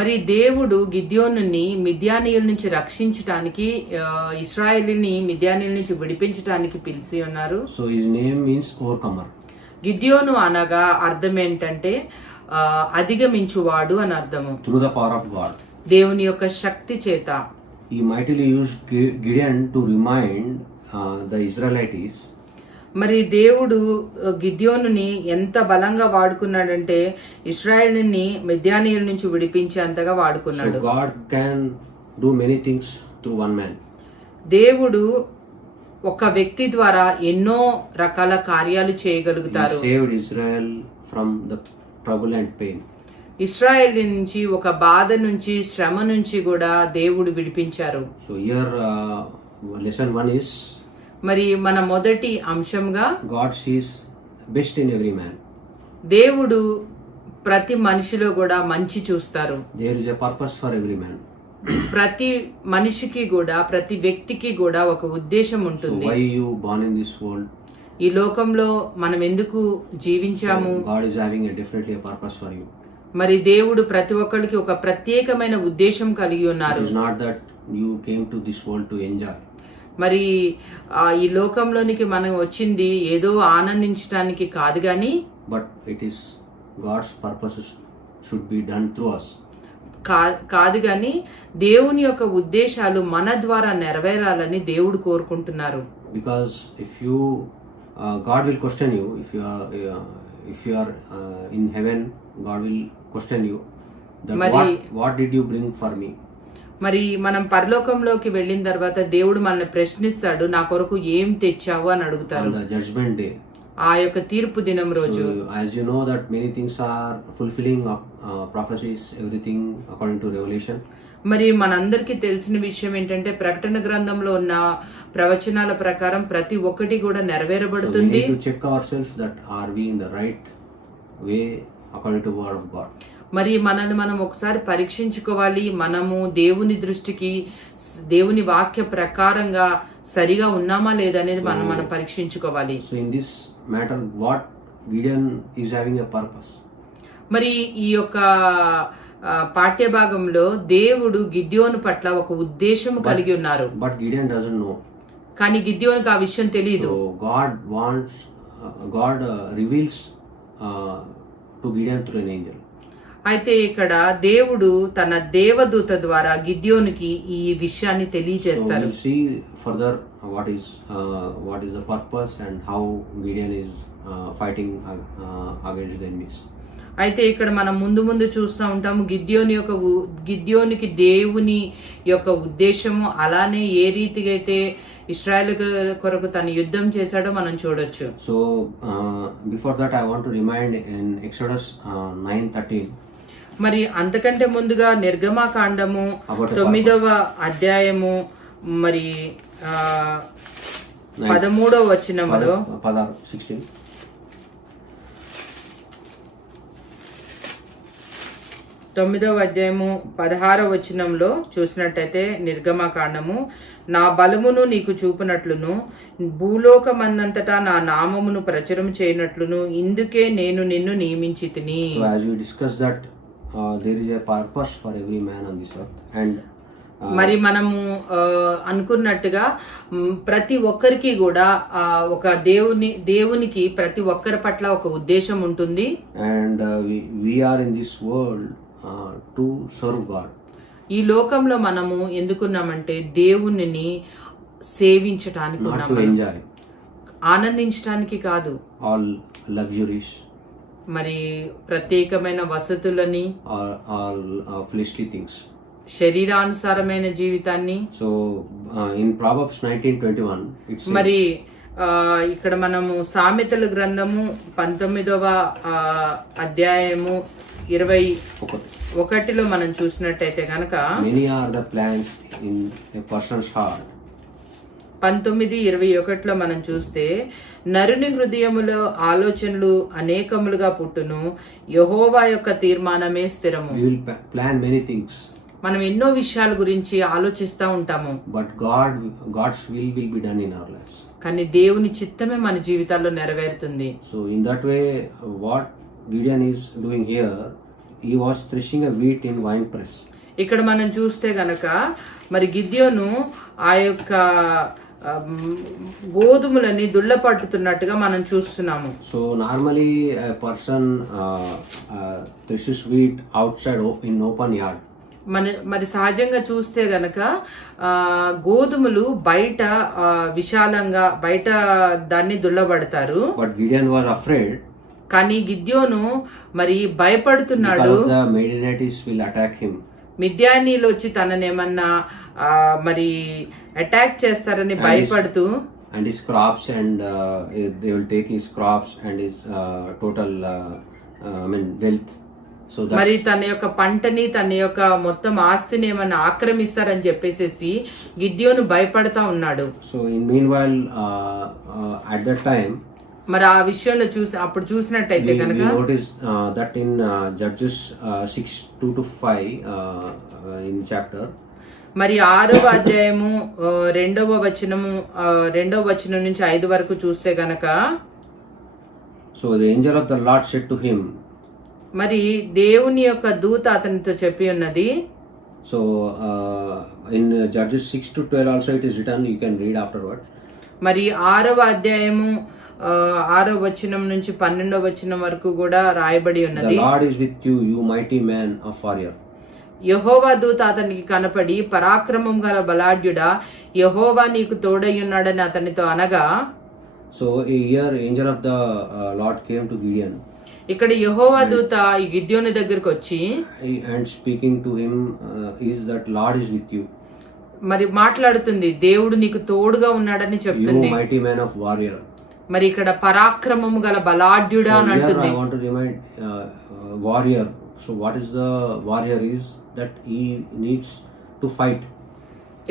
మరి దేవుడు గిద్యోనుని మిద్యానీయుల నుంచి రక్షించడానికి, ఇశ్రాయేలుని మిద్యానీయుల నుంచి విడిపించడానికి పిలిచి ఉన్నారు. So his name means overcomer. గిద్యోను అనగా అర్థం ఏంటంటే అధిగమించువాడు అని అర్థము. Through the power of God. దేవుని యొక్క శక్తి చేత. He mightily used Gideon to remind the Israelites. మరి దేవుడు గిద్యోనుని ఎంత బలంగా వాడుకున్నాడంటే ఇశ్రాయేలుని మిద్యానీయుల నుంచి విడిపించే అంతగా వాడుకున్నాడు. So God can do many things through one man. దేవుడు ఒక వ్యక్తి ద్వారా ఎన్నో రకాల కార్యాలు చేయగలుగుతారు. He saved Israel from the trouble and pain. Israel నుంచి ఒక బాధ నుంచి, శ్రమ నుంచి కూడా దేవుడు విడిపించారు. So here lesson 1 is, మరి మన మొదటి అంశంగా God sees best in every man. దేవుడు ప్రతి మనిషిలో కూడా మంచి చూస్తారు. There is a purpose for every man. ప్రతి మనిషికి కూడా, ప్రతి వ్యక్తికి కూడా ఒక ఉద్దేశం ఉంటుంది. So why you born in this world? ఈ లోకంలో మనం ఎందుకు జీవించాము? So God is having definitely a purpose for you. మరి దేవుడు ప్రతి ఒక్కరికి ఒక ప్రత్యేకమైన ఉద్దేశం కలిగి ఉన్నారు. It is not that you came to this world to enjoy. మరి ఈ లోకంలోనికి మనం వచ్చింది ఏదో ఆనందించడానికి కాదు గాని, but it is God's purposes should be done through us. కాదు గాని దేవుని యొక్క ఉద్దేశాలు మన ద్వారా నెరవేరాలని దేవుడు కోరుకుంటున్నారు. Because if you God will question you if you are if you are in heaven, God will question you that Mari- what did you bring for me? మరి మనం పరలోకంలోకి వెళ్ళిన తర్వాత దేవుడు మనల్ని ప్రశ్నిస్తాడు, నా కొరకు ఏం తెచ్చావు అని అడుగుతారు On the judgment day. ఆ యొక్క తీర్పు దినం రోజు. So, as you know that many things are fulfilling of prophecies, everything according to Revelation. మరి మనందరికీ తెలిసిన విషయం ఏంటంటే ప్రకటన గ్రంథంలో ఉన్న ప్రవచనాల ప్రకారం ప్రతి ఒక్కటి కూడా So we నెరవేరబడుతుంది. need to check ourselves that are we in the right way according to word of God. మరి మనల్ని మనం ఒకసారి పరీక్షించుకోవాలి. మనము దేవుని దృష్టికి దేవుని వాక్య ప్రకారంగా సరిగా ఉన్నామా లేదనేది మనం పరీక్షించుకోవాలి. So in this matter, what Gideon is having a purpose. మరి ఈ యొక్క పాఠ్య భాగంలో దేవుడు గిద్యోను పట్ల ఒక ఉద్దేశం కలిగి ఉన్నారు. But Gideon doesn't know. కానీ గిద్యోనుకు ఆ విషయం తెలియదు. So God reveals to Gideon through an angel. అయితే ఇక్కడ దేవుడు తన దేవదూత ద్వారా గిద్యోనుకి ఈ విషయాన్ని So తెలియజేస్తారు. we'll see further what is the purpose and how Gideon is fighting against the enemies. అయితే ఇక్కడ మనం ముందు చూస్తూ ఉంటాము గిద్యోనికి దేవుని యొక్క ఉద్దేశము, అలానే ఏ రీతిగా అయితే ఇశ్రాయేలు కొరకు తన యుద్ధం చేశాడో మనం చూడొచ్చు. So before that I want to remind in Exodus 9:13. మరి అంతకంటే ముందుగా నిర్గమాకాండము 9వ అధ్యాయము మరి 13వ వచనములో 16. తొమ్మిదవ అధ్యాయము 16వ వచనంలో చూసినట్టయితే నిర్గమకాండము, నా బలమును నీకు చూపునట్లును భూలోకమందంతటా నా నామమును ప్రచురం చేయనట్లును ఇందుకే నేను నిన్ను నియమించితిని. So as we discussed that there is a purpose for every man on this earth and మరి మనము అనుకున్నట్టుగా ప్రతి ఒక్కరికి కూడా ఒక దేవునికి ప్రతి ఒక్కరి పట్ల ఒక ఉద్దేశం ఉంటుంది. and we are in this world to serve God. ఈ లోకంలో మనము ఎందుకున్నామంటే దేవునిని సేవించటానికి Not to ఉన్నాము, enjoy ఆనందించటానికి కాదు. all luxuries మరి ప్రత్యేకమైన వసతులని, or all fleshly things. శరీరానుసారమైన జీవితాన్ని. So in Proverbs 19:21 it says, మరి ఇక్కడ మనము సామెతల గ్రంథము 19వ అధ్యాయము 21లో మనం చూసినట్టయితే గనక many are the plans in a person's heart. 19:21లో మనం చూస్తే నరుని హృదయములో ఆలోచనలు అనేకములుగా పుట్టును, యెహోవా యొక్క తీర్మానమే స్థిరము. We will plan many things. మనం ఎన్నో విషయాల గురించి ఆలోచిస్తూ ఉంటాము, But God's will be done in our lives. కానీ దేవుని చిత్తమే మన జీవితాల్లో నెరవేరుతుంది. So in that way, what Gideon is doing here, he was threshing a wheat in wine press. ఇక్కడ మనం చూస్తే గనక మరి గిద్యోను ఆ యొక్క గోధుమలని దుళ్ళపట్టుతున్నట్టుగా మనం చూస్తున్నాము. So normally a person threshes wheat outside in open yard. మరి సహజంగా చూస్తే గనక గోధుమలు బయట విశాలంగా బయట దాన్ని దుళ్ళబడతారు. But Gideon was afraid. కానీ గిద్యోను మరి భయపడుతున్నాడు, Because the Midianites will attack him. మిద్యానీలు వచ్చి తననేమన్నా మరి అటాక్ చేస్తారని భయపడుతూ, and his crops and they will take his crops and his total wealth. So మరి తన యొక్క పంటని తన యొక్క మొత్తం ఆస్తిని ఏమన్నా ఆక్రమిస్తారని చెప్పేసి గిద్యోను భయపడతా ఉన్నాడు. So in meanwhile at that time మరి ఆ విషయంలో అప్పుడు చూసినట్టయితే కనుక we notice that in Judges 6:2-5 in chapter, మరి 6వ అధ్యాయము 2వ వచనం నుంచి 5 వరకు చూస్తే గనక, so the angel of the Lord said to him, మరి దేవుని యొక్క దూత అతనితో చెప్పి ఉన్నది. so in Judges 6-12 also it is written, you can read afterwards. మరి 6వ అధ్యాయము 6వ వచనం నుంచి 12వ వచనం వరకు కూడా రాయబడి The ఉన్నది. Lord is with you, you mighty man of warrior. యెహోవా దూత అతనికి కనపడి, పరాక్రమం గల బలాఢ్యుడా, యెహోవా నీకు తోడయ్యున్నాడని అతనితో అనగా, So here angel of the Lord came to Gideon. ఇక్కడ యెహోవా దూత ఈ గిద్యోను దగ్గరికి వచ్చి and speaking to him is that Lord is with you, మరి మాట్లాడుతుంది, దేవుడు నీకు తోడుగా ఉన్నాడని you చెప్తుంది. mighty man of warrior. మరి ఇక్కడ పరాక్రమము గల బలాఢ్యుడా So అని here అంటుంది. I want to remind warrior. So what is the warrior is that he needs to fight.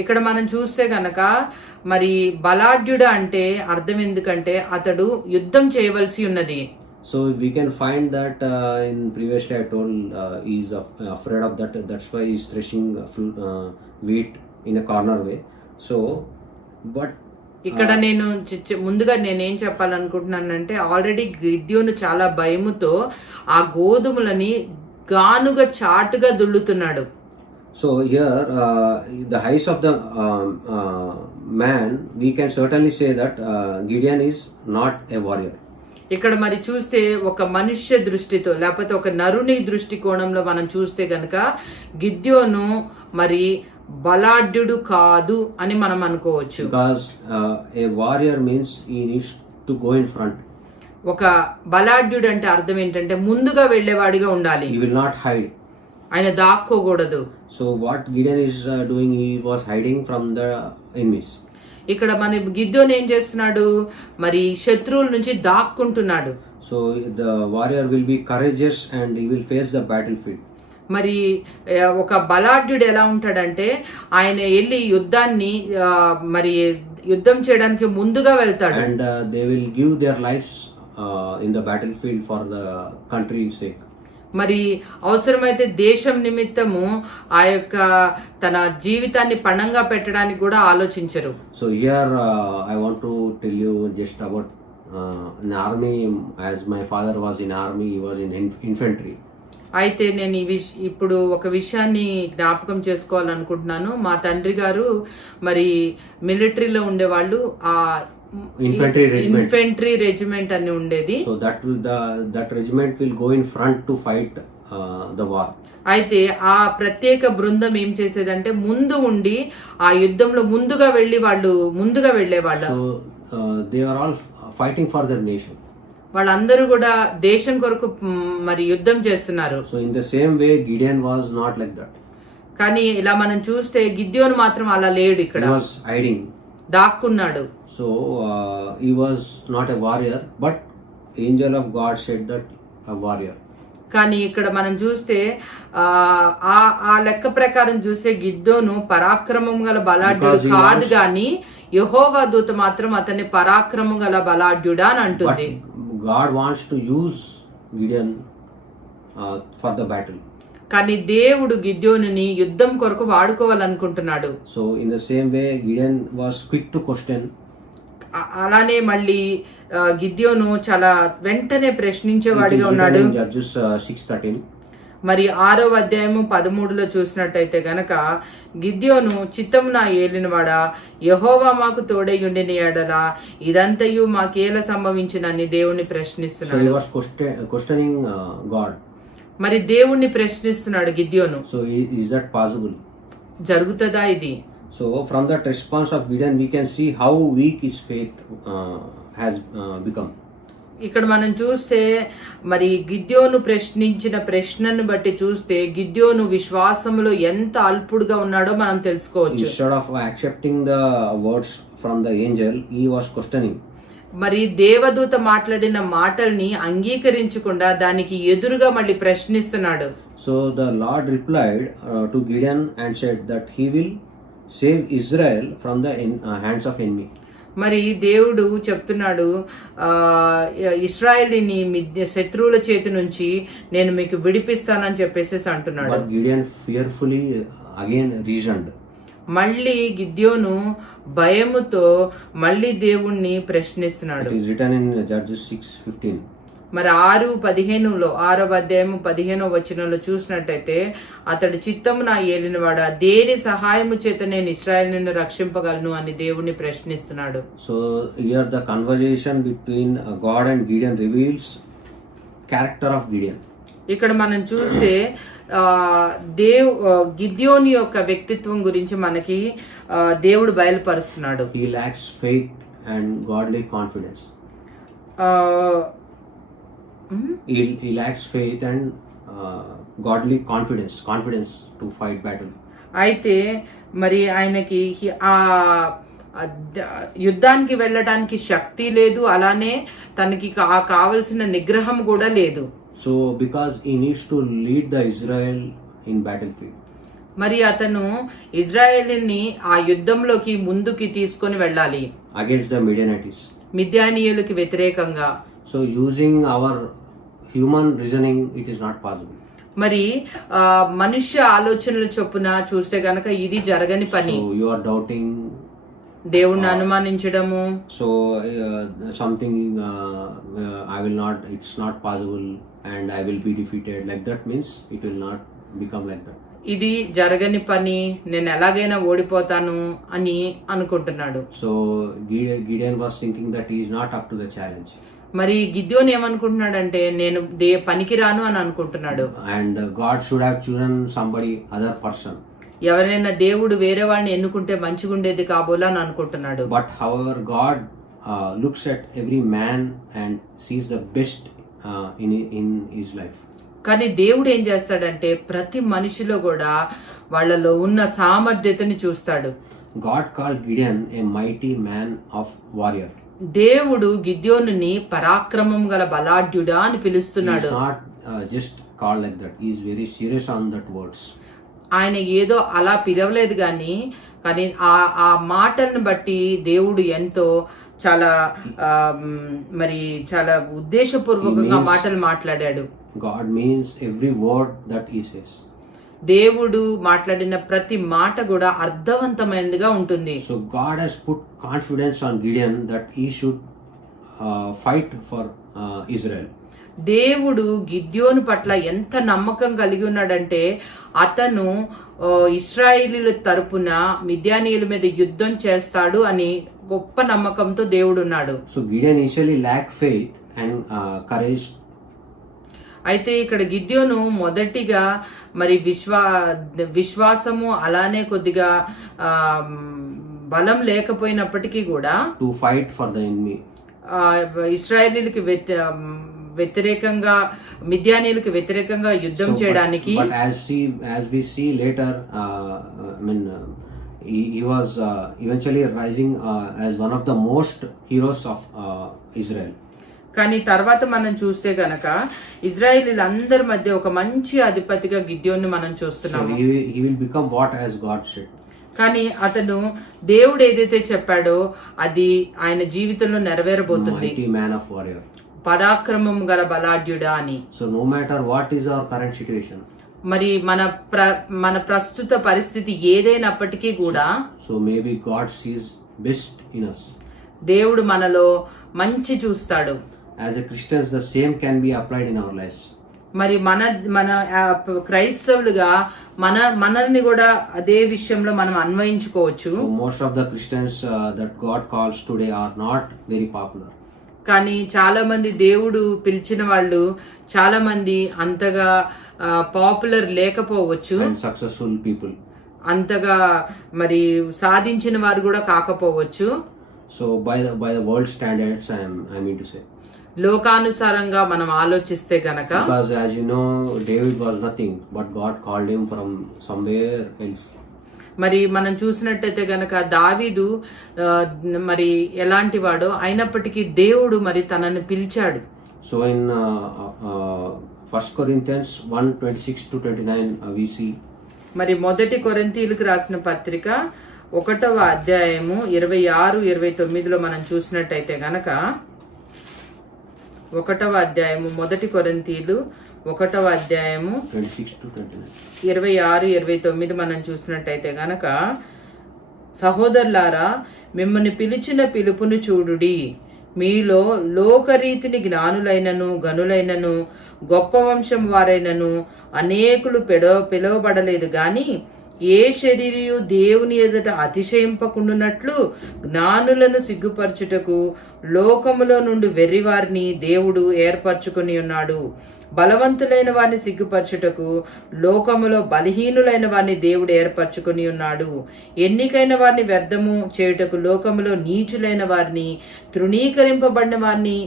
ఇక్కడ మనం చూస్తే గనక మరి బలాఢ్యుడా అంటే అర్థం ఎందుకంటే అతడు యుద్ధం చేయవలసి ఉన్నది. So we can find that in previously I told he is afraid of that. That's why he is threshing wheat in a corner way. So but ఇక్కడ నేను ముందుగా నేనేం చెప్పాలనుకుంటున్నానంటే ఆల్రెడీ గిద్యోను చాలా భయముతో ఆ గోధుమలని గానుగా చాటుగా దుల్లుతున్నాడు. So here the eyes of the man, we can certainly say that Gideon is not a warrior. ఇక్కడ మరి చూస్తే ఒక మనుష్య దృష్టితో లేకపోతే ఒక నరుని దృష్టికోణంలో మనం చూస్తే గనక గిద్యోను మరి బలాఢ్యుడు కాదు అని మనం అనుకోవచ్చు. Because a warrior means he needs to go in front. ఒక బలాఢ్యుడు అంటే అర్థం ఏంటంటే ముందుగా వెళ్ళేవాడిగా ఉండాలి. He will not hide. ఆయన దాక్కోకూడదు. So what Gideon is doing, he was hiding from the enemies. ఇక్కడ మన గిద్యోను ఏం చేస్తున్నాడు, మరి శత్రువుల నుంచి దాక్కుంటున్నాడు. So the warrior will be courageous and he will face the battlefield. మరి ఒక బలాఢ్యుడు ఎలా ఉంటాడంటే ఆయన వెళ్ళి యుద్ధాన్ని మరి యుద్ధం చేయడానికి ముందుగా వెళ్తాడు. And they will give their lives in the battlefield for the country's sake. మరి అవసరమైతే దేశం నిమిత్తము ఆ యొక్క తన జీవితాన్ని పణంగా పెట్టడానికి కూడా ఆలోచించరు. So here I want to tell you just about an army. As my father was in army, he was in infantry. అయితే నేను ఇప్పుడు ఒక విషయాన్ని జ్ఞాపకం చేసుకోవాలనుకుంటున్నాను. మా తండ్రి గారు మరి మిలిటరీలో ఉండేవాళ్ళు. ఆ ఇన్ఫెంట్రీ రెజిమెంట్ అని ఉండేది. So that regiment will go in front to fight the war. అయితే ఆ ప్రత్యేక బృందం ఏం చేసేదంటే ముందు ఉండి ఆ యుద్ధంలో ముందుగా వెళ్ళేవాళ్ళు. So they are all fighting for their nation. వాళ్ళందరూ కూడా దేశం కొరకు మరి యుద్ధం చేస్తున్నారు. So in the same way Gideon was not like that. కానీ ఇలా మనం చూస్తే గిద్యోను మాత్రం అలా లేడు. ఇక్కడ He was hiding. దాక్కున్నాడు. So he was not a warrior, but angel of God said that a warrior. కానీ ఇక్కడ మనం చూస్తే ఆ లెక్క ప్రకారం చూస్తే గిద్యోను పరాక్రమం గల బలాఢ్యుడు కాదు, గాని యెహోవా దూత మాత్రం అతన్ని పరాక్రమం గల బలాఢ్యుడా అని అంటుంది. God wants to use Gideon for the battle. కానీ దేవుడు గిద్యోనుని యుద్ధం కొరకు వాడుకోవాలనుకుంటున్నాడు. So in the same way Gideon was quick to question. అలానే మళ్ళీ గిద్యోను చాలా వెంటనే ప్రశ్నించేవాడిగా ఉన్నాడు. Judges 6:13. మరి 6వ అధ్యాయము 13లో చూసినట్టయితే గనక గిద్యోను చిత్తమున ఏలినవాడా, యెహోవా మాకు తోడై ఉండిన యెడల ఇదంతయు మాకేలా సంభవించినని దేవుణ్ణి ప్రశ్నిస్తున్నాడు. So he was questioning God. మరి దేవుణ్ణి ప్రశ్నిస్తున్నాడు గిద్యోను. So is that possible? జరుగుతుందా ఇది? So from that response of Gideon we can see how weak his faith has become. ఇక్కడ మనం చూస్తే మరి గిద్యోను ప్రశ్నించిన ప్రశ్నను బట్టి చూస్తే గిద్యోను విశ్వాసములో ఎంత అల్పుడుగా ఉన్నాడో మనం తెలుసుకోవచ్చు. Instead of accepting the words from the angel, he was questioning. మరి దేవదూత మాట్లాడిన మాటల్ని అంగీకరించకుండా దానికి ఎదురుగా మళ్ళీ ప్రశ్నిస్తున్నాడు. So the Lord replied to Gideon and said that he will save Israel from the hands of enemy. మరి దేవుడు చెప్తున్నాడు, ఇశ్రాయేలుని శత్రువుల చేతి నుంచి నేను మీకు విడిపిస్తానని చెప్పేసి అంటున్నాడు. But Gideon fearfully again reasoned. మళ్ళీ గిద్యోను భయముతో మళ్ళీ దేవుణ్ణి ప్రశ్నిస్తున్నాడు. It is written in Judges 6:15. మరి 6:15లో 6వ అధ్యాయము 15వ వచనంలో చూసినట్టయితే అతడు చిత్తమున ఏలినవాడా, దేని సహాయము చేత నేను ఇశ్రాయేలును రక్షింపగలను అని దేవుణ్ణి ప్రశ్నిస్తున్నాడు. So here the conversation between God and Gideon reveals character of Gideon. ఇక్కడ మనం చూస్తే గిద్యోని యొక్క వ్యక్తిత్వం గురించి మనకి దేవుడు బయలుపరుస్తున్నాడు. He lacks faith and godly confidence. he lacks faith and godly confidence to fight battle. అయితే మరి ఆయనకి ఆ యుద్ధానికి వెళ్ళడానికి శక్తి లేదు, అలానే తనకి కావలసిన నిగ్రహం కూడా లేదు. So because he needs to lead the Israel in battlefield. మరి అతను ఇజ్రాయేలుని ఆ యుద్ధంలోకి ముందుకి తీసుకొని వెళ్ళాలి against the Midianites. మిద్యానీయులకి వ్యతిరేకంగా. So using our human reasoning, it is not possible. మరి మనుష్య ఆలోచనల చొప్పున చూస్తే గనక ఇది జరగని పని. So you are doubting, దేవుణ్ణి అనుమానించడము. so something I will not, it's not possible and I will be defeated, like that means it will not become like that. ఇది జరగని పని, నేను ఎలాగైనా ఓడిపోతాను అని అనుకుంటున్నాడు. So Gideon was thinking that he is not up to the challenge. మరి గిద్యోను ఏమనుకుంటున్నాడంటే నేను పనికి రాను అని అనుకుంటున్నాడు. And God should have chosen somebody, other person. ఎవరైనా దేవుడు వేరే వాడిని ఎన్నుకుంటే మంచిగా ఉండేది కాబోలా అని అనుకుంటున్నాడు. But however, God looks at every man and sees the best in his life. కానీ దేవుడు ఏం చేస్తాడంటే ప్రతి మనిషిలో కూడా వాళ్ళలో ఉన్న సామర్థ్యతని చూస్తాడు. God called Gideon a mighty man of warrior. దేవుడు గిద్యోనుని పరాక్రమం గల బలాఢ్యుడా అని పిలుస్తున్నాడు. He is not just called like that. He is very serious on that words. ఆయన ఏదో అలా పిలవలేదు కానీ ఆ మాటలను బట్టి దేవుడు ఎంతో చాలా మరి చాలా ఉద్దేశపూర్వకంగా మాటలు మాట్లాడాడు. God means every word that he says. దేవుడు మాట్లాడిన ప్రతి మాట కూడా అర్థవంతమైనదిగా ఉంటుంది. So God has put confidence on Gideon that he should fight for Israel. దేవుడు గిద్యోను పట్ల ఎంత నమ్మకం కలిగి ఉన్నాడంటే అతను ఇశ్రాయేలీల తరపున మిద్యానీయుల మీద యుద్ధం చేస్తాడు అని గొప్ప నమ్మకంతో దేవుడు ఉన్నాడు. So Gideon initially lacked faith and courage. అయితే ఇక్కడ గిద్యోను మొదటిగా మరి విశ్వాసము అలానే కొద్దిగా బలం లేకపోయినప్పటికీ కూడా to fight for the enemy. ఇశ్రాయేలీలకి వ్యతిరేకంగా మిద్యానీయులకి వ్యతిరేకంగా యుద్ధం చేయడానికి. But as we see later, he was eventually rising as one of the most heroes of Israel. కానీ తర్వాత మనం చూస్తే గనక ఇజ్రాయేలీలందరి మధ్య ఒక మంచి అధిపతిగా గిద్యోన్ని మనం చూస్తున్నాము. So he will become what as God said. కానీ అతను దేవుడు ఏదైతే చెప్పాడో అది ఆయన జీవితంలో నెరవేరబోతుంది. Mighty man of warrior. పరాక్రమం గల బలాఢ్యుడా అని. So no matter what is our current situation. మరి మన ప్రస్తుత పరిస్థితి ఏదైనప్పటికీ కూడా So maybe God sees best in us. దేవుడు మనలో మంచి చూస్తాడు. As a Christians, the same can be applied in our lives. మరి మన క్రైస్తవులుగా మనల్ని కూడా అదే విషయంలో మనం అన్వయించుకోవచ్చు. So most of the Christians that God calls today are not very popular. కానీ చాలా మంది దేవుడు పిలిచిన వాళ్ళు చాలా మంది అంతగా పాపులర్ లేకపోవచ్చు. And successful people. అంతగా మరి సాధించిన వారు కూడా కాకపోవచ్చు. So by the world standards, I mean to say. లోకానుసారంగా మనం ఆలోచిస్తే గనక. Because as you know, David was nothing, but God called him from somewhere else. మరి మనం చూసినట్టయితే గనక దావీదు మరి ఎలాంటి వాడో అయినప్పటికీ దేవుడు మరి తనను పిలిచాడు. So in 1 Corinthians 1:26-29 we see. మరి మొదటి కొరింథీయులకు రాసిన పత్రిక 1వ అధ్యాయము 26-29లో మనం చూసినట్టయితే గనక 1వ అధ్యాయము మొదటి కొరింథీయులు 1వ అధ్యాయము 26-29 మనం చూసినట్టయితే గనక సహోదరులారా మిమ్మల్ని పిలిచిన పిలుపును చూడుడి, మీలో లోకరీతిని జ్ఞానులైనను గనులైనను గొప్ప వంశం వారైనను అనేకులు పిలువబడలేదు గాని ఏ శరీరియు దేవుని ఎదుట అతిశయింపకుండునట్లు జ్ఞానులను సిగ్గుపరచుటకు లోకములో నుండి వెర్రివారిని దేవుడు ఏర్పరచుకుని ఉన్నాడు. బలవంతులైన వారిని సిగ్గుపరచుటకు లోకములో బలహీనులైన వారిని దేవుడు ఏర్పరచుకుని ఉన్నాడు. ఎన్నికైన వారిని వ్యర్థము చేయుటకు లోకములో నీచులైన వారిని, తృణీకరింపబడిన వారిని,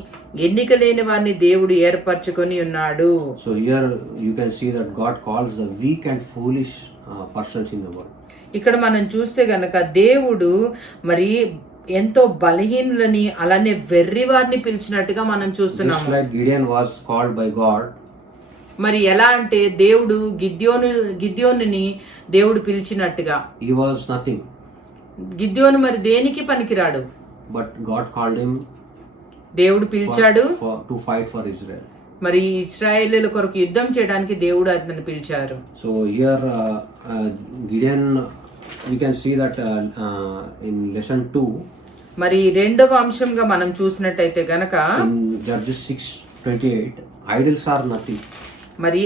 ఎన్నిక లేని వారిని దేవుడు ఏర్పరచుకొని ఉన్నాడు. So here you can see that God calls the weak and foolish persons in the world. ఇక్కడ మనం చూస్తే గనక దేవుడు మరి ఎంతో బలహీనులని అలానే వెర్రి వారిని పిలిచినట్టుగా మనం Just చూస్తున్నాము. like Gideon was called by God, మరి ఎలా అంటే దేవుడు గిద్యోనుని దేవుడు పిలిచినట్టుగా. he was nothing, గిద్యోను మరి దేనికి పనికిరాడు, but God called him దేవుడు పిలిచాడు. to fight for Israel. మరి ఇశ్రాయేలీయుల కొరకు యుద్ధం చేయడానికి దేవుడు అతన్ని పిలిచారు. So here Gideon, we can see that in lesson 2, మరి రెండవ అంశంగా మనం చూసినట్టయితే గనక in Judges 6:28, idols are nothing. మరి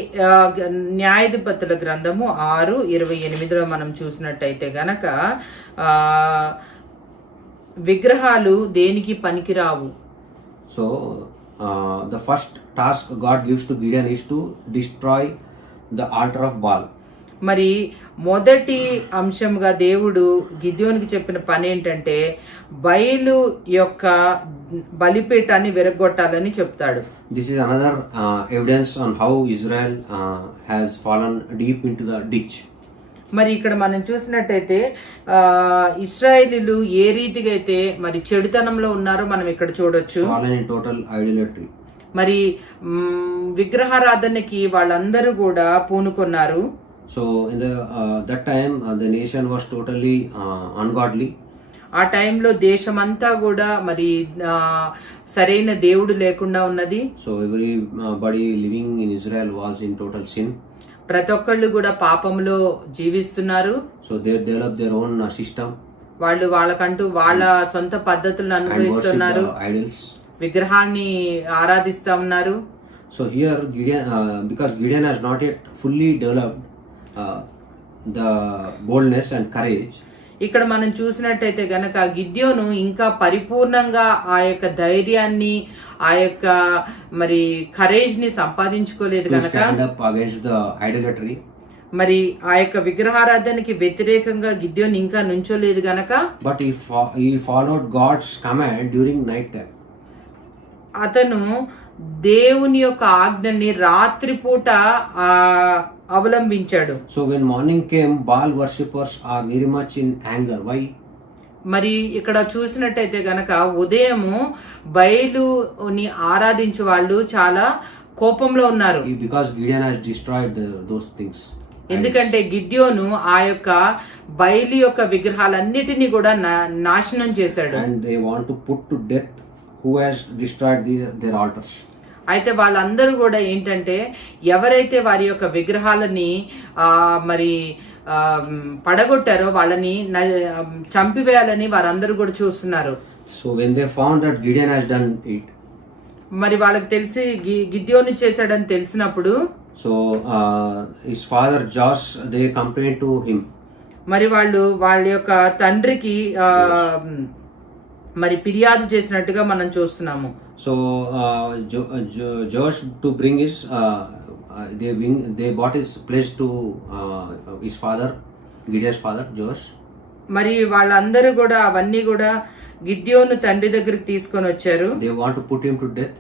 న్యాయాధిపతుల గ్రంథము 6:28 మనం చూసినట్టయితే గనక విగ్రహాలు దేనికి పనికిరావు. So the first task God gives to Gideon is to destroy the altar of Baal. మరి మొదటి అంశంగా దేవుడు గిద్యోనికి చెప్పిన పని ఏంటంటే బయలు యొక్క బలిపీఠాన్ని విరగొట్టాలని చెప్తాడు. This is another evidence on how Israel has fallen deep into the ditch. మరి ఇక్కడ మనం చూసినట్టయితే ఇశ్రాయేలీలు ఏ రీతిగా అయితే మరి చెడుతనంలో ఉన్నారో మనం ఇక్కడ చూడొచ్చు. Fallen in total idolatry. మరి విగ్రహారాధనకి వాళ్ళందరూ కూడా పూనుకున్నారు. So in the that time the nation was totally ungodly. ఆ టైంలో దేశమంతా కూడా మరి సరైన దేవుడు లేకుండా ఉన్నది. So everybody living in Israel was in total sin. ప్రతి ఒక్కళ్ళు కూడా పాపంలో జీవిస్తున్నారు. So they developed their own system. వాళ్ళకంటూ వాళ్ళ సొంత పద్ధతులను అనుభవిస్తున్నారు. Idols. విగ్రహాన్ని ఆరాధిస్తా ఉన్నారు. So here Gideon, because Gideon has not yet fully developed the boldness and courage. ఇక్కడ మనం చూసినట్టయితే గనక గిద్యోను ఇంకా పరిపూర్ణంగా ఆ యొక్క ధైర్యాన్ని ఆ యొక్క మరి కరేజ్ ని సంపాదించుకోలేదు గనక stand up against the idolatry. మరి ఆ యొక్క విగ్రహారాధనకి వ్యతిరేకంగా గిద్యోను ఇంకా నుంచోలేదు గనక But he followed God's command during night time. అతను దేవుని యొక్క ఆజ్ఞని రాత్రిపూట అవలంబించాడు. So when morning came, Baal worshippers are very much in anger. Why? మరి ఇక్కడ చూసినట్టయితే గనక ఉదయము బయలుని ఆరాధించే వాళ్ళు చాలా కోపంలో ఉన్నారు. Because Gideon has destroyed those things. ఎందుకంటే గిద్యోను ఆ యొక్క బయలు యొక్క విగ్రహాలన్నిటినీ కూడా నాశనం చేశాడు. And they want to put to death who has destroyed their altars. అయితే వాళ్ళందరూ కూడా ఏంటంటే ఎవరైతే వారి యొక్క విగ్రహాలని మరి పడగొట్టారో వాళ్ళని చంపివేయాలని వారందరూ కూడా చూస్తున్నారు. So when they found that Gideon has done it, మరి వాళ్ళకి తెలిసి గిద్యోను చేశాడని తెలిసినప్పుడు so his father Josh, they complained to him. మరి వాళ్ళ యొక్క తండ్రికి మరి ఫిర్యాదు చేసినట్టుగా మనం చూస్తున్నాము. So Josh to bring his they bought his pledge to his father, Gideon's father Josh. మరి వాళ్ళందరూ కూడా అవన్నీ కూడా గిద్యోను తండ్రి దగ్గరికి తీసుకొని వచ్చారు. They want to put him to death.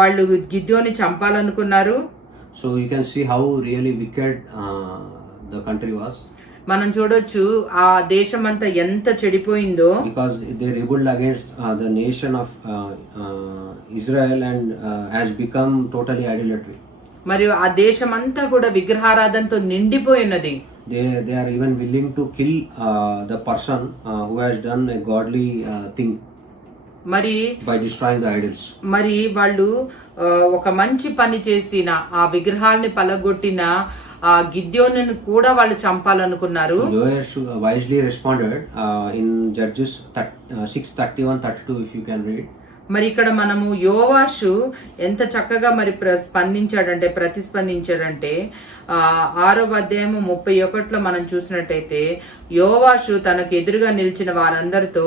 వాళ్ళు గిద్యోని చంపాలనుకున్నారు. So you can see how really wicked the country was. మనం చూడొచ్చు ఆ దేశం అంతా ఎంత చెడిపోయిందో. Because they rebelled against the nation of Israel and has become totally idolatry. మరియు ఆ దేశం అంతా కూడా విగ్రహారాధనతో నిండిపోయినది. They are even willing to kill the person who has done a godly thing మరి by destroying the idols. మరి వాళ్ళు ఒక మంచి పని చేసిన ఆ విగ్రహాల్ని పలగొట్టిన ఆ గిద్యోనును కూడా వాళ్ళు చంపాలనుకున్నారు. Joash wisely responded in Judges 6:31-32, if you can read. మరి ఇక్కడ మనము యోవాషు ఎంత చక్కగా మరి ప్రతిస్పందించాడంటే 6వ అధ్యాయము 31లో మనం చూసినట్టయితే యోవాషు తనకు ఎదురుగా నిలిచిన వారందరితో,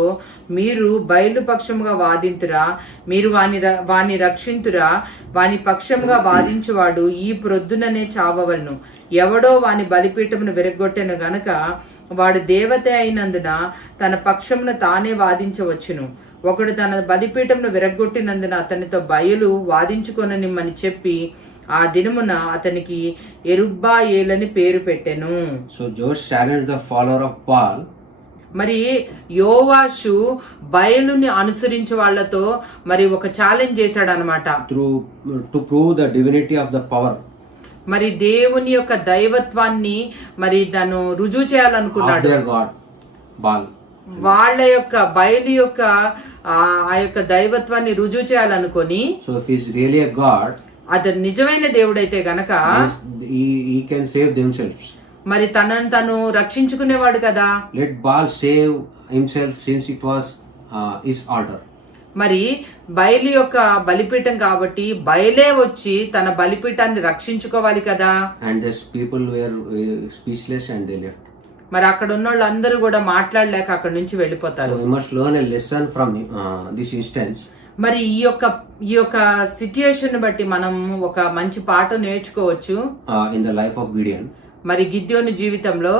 మీరు బయలు పక్షముగా వాదింతురా, మీరు వాని రక్షింతురా, వాని పక్షముగా వాదించువాడు ఈ ప్రొద్దుననే చావవలను. ఎవడో వాని బలిపీఠమును విరగొట్టెను గనక వాడు దేవత అయినందున తన పక్షమును తానే వాదించవచ్చును. ఒకడు తన బలిపీఠమును విరగొట్టినందున అతనితో బయలు వాదించుకొననిమ్మని చెప్పి ఆ దినమున అతనికి యెరుబ్బయలని పేరు పెట్టెను. So Joash challenged the follower of Baal. మరి యోవాషు బయలుని అనుసరించే వాళ్ళతో మరి ఒక ఛాలెంజ్ చేశాడు అనమాట, to prove the divinity of the power. మరి దేవుని యొక్క దైవత్వాన్ని మరి తను రుజువు చేయాలనుకున్నాడు. Of their God, Baal. వాళ్ళ యొక్క బయలు యొక్క ఆ యొక్క దైవత్వాన్ని రుజువు చేయాలనుకొని, So if he's really a God, అతను నిజమైన దేవుడైతే గనక he can save themselves. మరి తనను తను రక్షించుకునేవాడు కదా. Let Baal save himself since it was his altar. మరి బయలు యొక్క బలిపీఠం కాబట్టి బయలే వచ్చి తన బలిపీఠాన్ని రక్షించుకోవాలి కదా. And these people were speechless and they left. మరి అక్కడ ఉన్న వాళ్ళందరూ కూడా మాట్లాడలేక అక్కడ నుంచి వెళ్ళిపోతారు. So we must learn a lesson from this instance. మరి ఈ యొక్క సిట్యుయేషన్ బట్టి మనం ఒక మంచి పాఠం నేర్చుకోవచ్చు In the life of Gideon. మరి గిద్యోను జీవితంలో.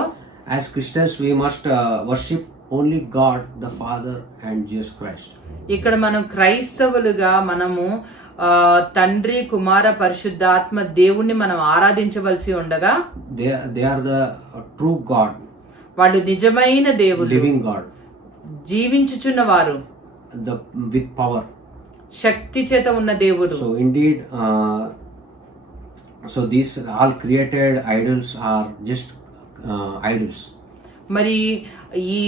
As Christians we must worship only God the Father and Jesus Christ. ఇక్కడ మనం క్రైస్తవులుగా మనము తండ్రి కుమార పరిశుద్ధాత్మ దేవుణ్ణి మనం ఆరాధించవలసి ఉండగా, they are the true God. వాళ్ళు నిజమైన దేవుడు, living God, జీవించుచున్న వారు, with power, శక్తి చేత ఉన్న దేవుడు. So indeed so these all created idols are just idols. మరి ఈ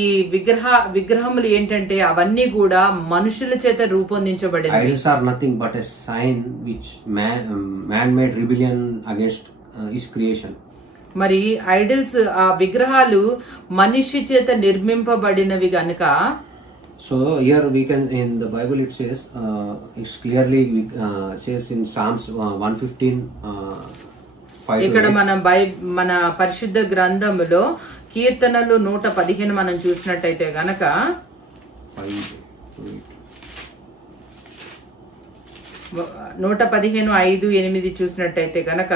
విగ్రహములు ఏంటంటే అవన్నీ కూడా మనుషుల చేత రూపొందించబడింది. Idols are nothing but a sign which man made rebellion against his creation. మరి ఐడల్స్ ఆ విగ్రహాలు మనిషి చేత నిర్మింపబడినవి గనుక. So here we can, in the Bible it says, it's clearly says in Psalms 115 ఇక్కడ మన పరిశుద్ధ గ్రంథములో కీర్తనలు 115 మనం చూసినట్టయితే గనక 115:5-8 చూసినట్టయితే గనక,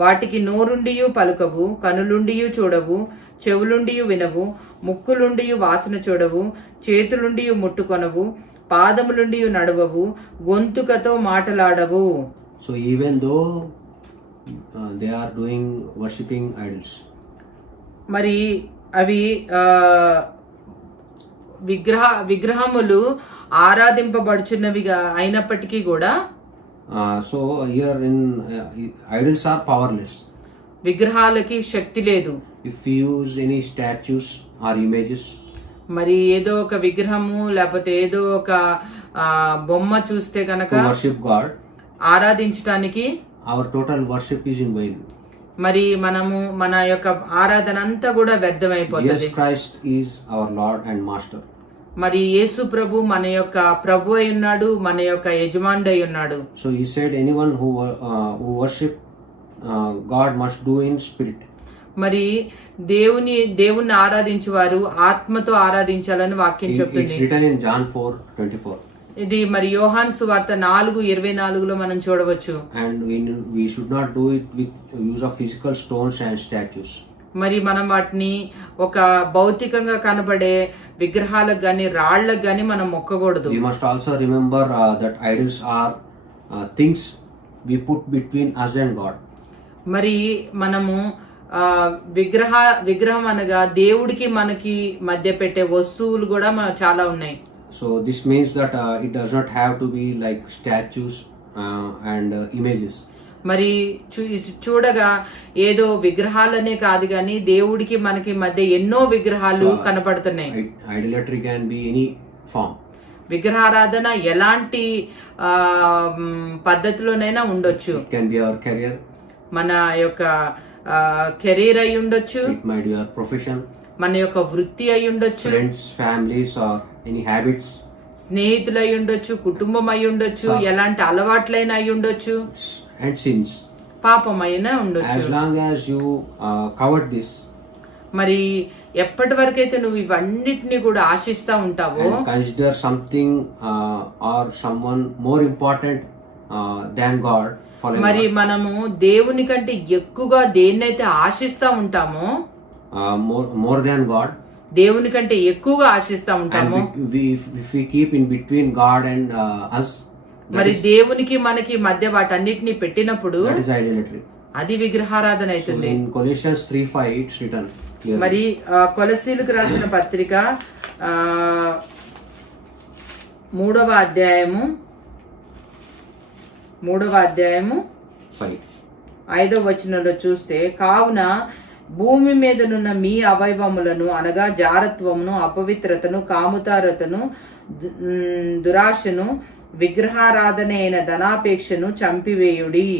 వాటికి నోరుండియు పలుకవు, కనులుండియు చూడవు, చెవులుండియు వినవు, ముక్కులుండియు వాసన చూడవు, చేతులుండియు ముట్టుకొనవు, పాదములుండియు నడవవు, గొంతుకతో మాటలాడవు. So even though they are doing worshipping idols, మరి అవి విగ్రహములు ఆరాధింపబడుచున్నవిగా అయినప్పటికీ కూడా, so here in idols are powerless. విగ్రహాలకి శక్తి లేదు. If we use any statues or images, మరి ఏదో ఒక విగ్రహము లేకపోతే ఏదో ఒక బొమ్మ చూస్తే గనక to worship God, ఆరాధించటానికి our total worship is in vain. మరి మనము మన యొక్క ఆరాధన అంతా కూడా వ్యర్థమైపోతుంది. Jesus Christ is our Lord and Master. మరి యేసు ప్రభు మన యొక్క ప్రభు అయి ఉన్నాడు, మన యొక్క యజమానుడు అయి ఉన్నాడు. So he said anyone who worship God must do in spirit. మరి దేవుణ్ణి ఆరాధించేవారు ఆత్మతో ఆరాధించాలని వాక్యం చెప్తుంది. It's written in John 4:24. ఇది మరి యోహాను సువార్త 4:24లో మనం చూడవచ్చు. And we should not do it with use of physical stones and statues. మరి మనం వాటిని ఒక భౌతికంగా కనబడే విగ్రహాలకు గాని రాళ్లకు గాని మనం మొక్కకూడదు. We must also remember that idols are things we put between us and God. మరి మనము విగ్రహం అనగా దేవుడికి మనకి మధ్య పెట్టే వస్తువులు కూడా చాలా ఉన్నాయి. So this means that it does not have to be like statues and images. మరి చూడగా ఏదో విగ్రహాలనే కాదు గాని దేవుడికి మనకి మధ్య ఎన్నో విగ్రహాలు కనపడుతున్నాయి. Idolatry can be any form. విగ్రహారాధన ఎలాంటి పద్ధతిలోనైనా ఉండొచ్చు. It can be our career. మన యొక్క కెరీర్ అయి ఉండొచ్చు. It might be our profession. మన యొక్క వృత్తి అయి ఉండొచ్చు. Friends, families or any habits. స్నేహితులు అయి ఉండొచ్చు, కుటుంబం అయి ఉండొచ్చు, ఎలాంటి అలవాట్లైనా అయి ఉండొచ్చు, and sins. పాపం అయినా ఉండొచ్చు. As long as you covered this మరి ఎప్పటి వరకైతే నువ్వు ఇవన్నిటిని కూడా ఆశిస్తా ఉంటావో, and consider something or someone more important than God, following మరి God, మనము దేవుని కంటే ఎక్కువగా దేన్నైతే ఆశిస్తా ఉంటామో, more than God, దేవుని కంటే ఎక్కువగా ఆశిస్తా ఉంటామో, and if we keep in between God and us, మరి దేవునికి మనకి మధ్య వాటన్నిటిని పెట్టినప్పుడు that is idolatry. అది విగ్రహారాధన So అవుతుంది. in Colossians 3:5 it's written clearly. మరి కొలసీలకు రాసిన పత్రిక 3వ అధ్యాయము 5. 5వ వచనంలో చూస్తే, కావున భూమి మీదనున్న మీ అవయవములను అనగా జారత్వమును, అపవిత్రతను, కాముతారతను, దురాశను, విగ్రహారాధన అయిన ధనాపేక్షను చంపివేయుడి.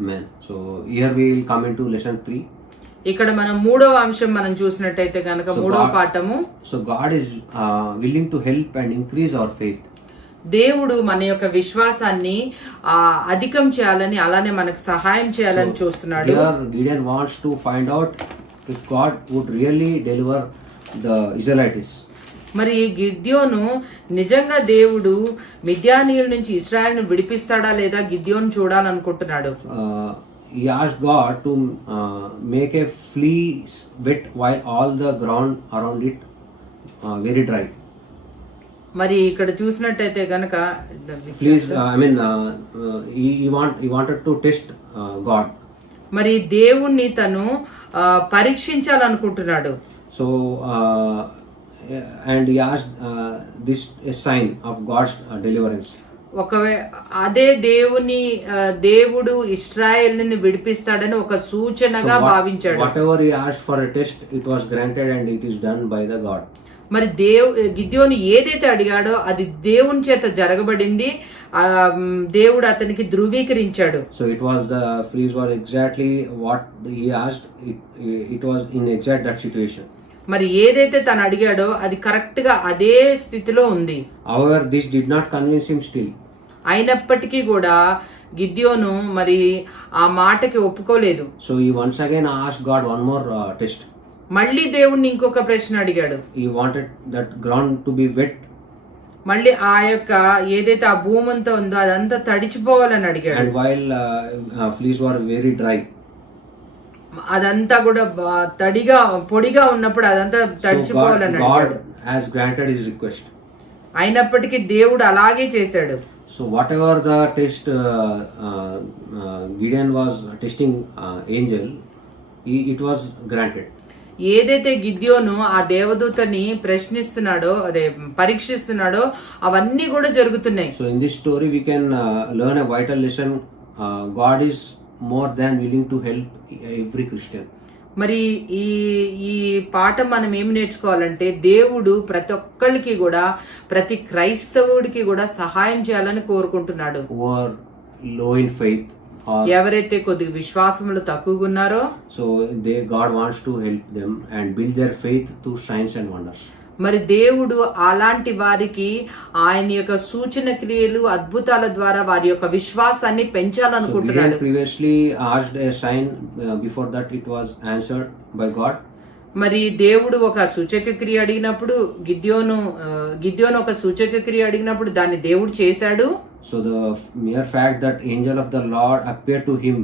Amen. So here we will come into lesson 3. ఇక్కడ మనం 3వ అంశం మనం చూసినట్టయితే కనుక So 3వ God- పాఠము, So God is willing to help and increase our faith. దేవుడు మన యొక్క విశ్వాసాన్ని అధికం చేయాలని, అలానే మనకు సహాయం చేయాలని చూస్తున్నాడు. Here Gideon wants to find out if God would really deliver the Israelites. మరి గిద్యోను నిజంగా దేవుడు మిద్యానీయుల నుంచి ఇశ్రాయేలును విడిపిస్తాడా లేదా గిద్యోను చూడాలనుకుంటున్నాడు. He asked God to make a fleece wet while all the ground around it very dry. మరి ఇక్కడ చూసినట్టయితే గనక Fleece, he wanted to test God. మరి దేవుణ్ణి తను పరీక్షించాలనుకుంటున్నాడు. So and he asked this a sign of God's deliverance. అదే దేవుడు ఇశ్రాయేలుని విడిపిస్తాడని ఒక సూచనగా భావించాడు. Whatever he asked for a test, it was granted and it is done by the God. మరి గిద్యోను ఏదైతే అడిగాడో అది దేవుని చేత జరగబడింది. దేవుడు అతనికి ధృవీకరించాడు. So it was the fleece was exactly what he asked. It was in exact that situation. మరి ఏదైతే తను అడిగాడో అది కరెక్ట్ గా అదే స్థితిలో ఉంది. However, this did not convince him still. అయినప్పటికీ కూడా గిద్యోను మరి ఆ మాటకి ఒప్పుకోలేదు. So he once again asked God one more test. మళ్ళీ దేవుణ్ణి ఇంకొక ప్రశ్న అడిగాడు. He wanted that ground to be wet. మళ్ళీ ఆ యొక్క ఏదైతే ఆ భూమి అంతా ఉందో అదంతా తడిచిపోవాలని అడిగాడు. And while fleece were very dry. అదంతా కూడా పొడిగా ఉన్నప్పుడు అదంతా తడిచిపోవాలని అడిగాడు. God has granted his request. అయినప్పటికీ దేవుడు అలాగే చేశాడు. So whatever the test Gideon was testing angel, it was granted. ఏదైతే గిద్యోను ఆ దేవదూతని ప్రశ్నిస్తున్నాడో అదే పరీక్షిస్తున్నాడో అవన్నీ కూడా జరుగుతున్నాయి. So in this story we can learn a vital lesson. God is more than willing to help every Christian. మరి ఈ పాఠం మనం ఏమి నేర్చుకోవాలంటే దేవుడు ప్రతి ఒక్కరికి కూడా ప్రతి క్రైస్తవుడికి కూడా సహాయం చేయాలని కోరుకుంటున్నాడు. Who are low in faith, ఎవరైతే కొద్దిగా విశ్వాసములు తక్కువగా ఉన్నారో, so God wants to help them and build their faith through signs and wonders. మరి దేవుడు అలాంటి వారికి ఆయన యొక్క సూచన క్రియలు అద్భుతాల ద్వారా వారి యొక్క విశ్వాసాన్ని పెంచాలనుకుంటున్నాడు. So Gideon previously asked a sign, before that it was answered by God. మరి దేవుడు ఒక సూచక క్రియ అడిగినప్పుడు గిద్యోను ఒక సూచక క్రియ అడిగినప్పుడు దాన్ని దేవుడు చేశాడు. So the mere fact that angel of the Lord appeared to him,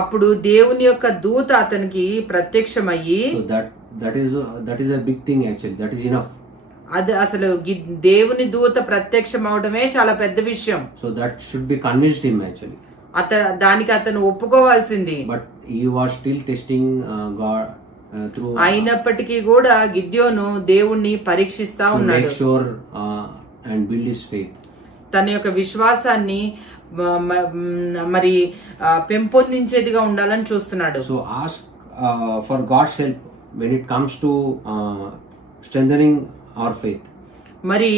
అప్పుడు దేవుని యొక్క దూత అతనికి ప్రత్యక్షమయ్యి, so that is a big thing actually. That is enough. అది అసలు దేవుని దూత ప్రత్యక్షం అవడమే చాలా పెద్ద విషయం. So that should be convinced him actually. దానికి అతను ఒప్పుకోవాల్సింది. But he was still testing God through. అయినప్పటికీ కూడా గిద్యోను దేవుణ్ణి పరీక్షిస్తా to ఉన్నాడు. make sure and build his faith. తన యొక్క విశ్వాసాన్ని మరి పెంపొందించేదిగా ఉండాలని చూస్తున్నాడు. So ask for God's help when it comes to strengthening our faith. మరి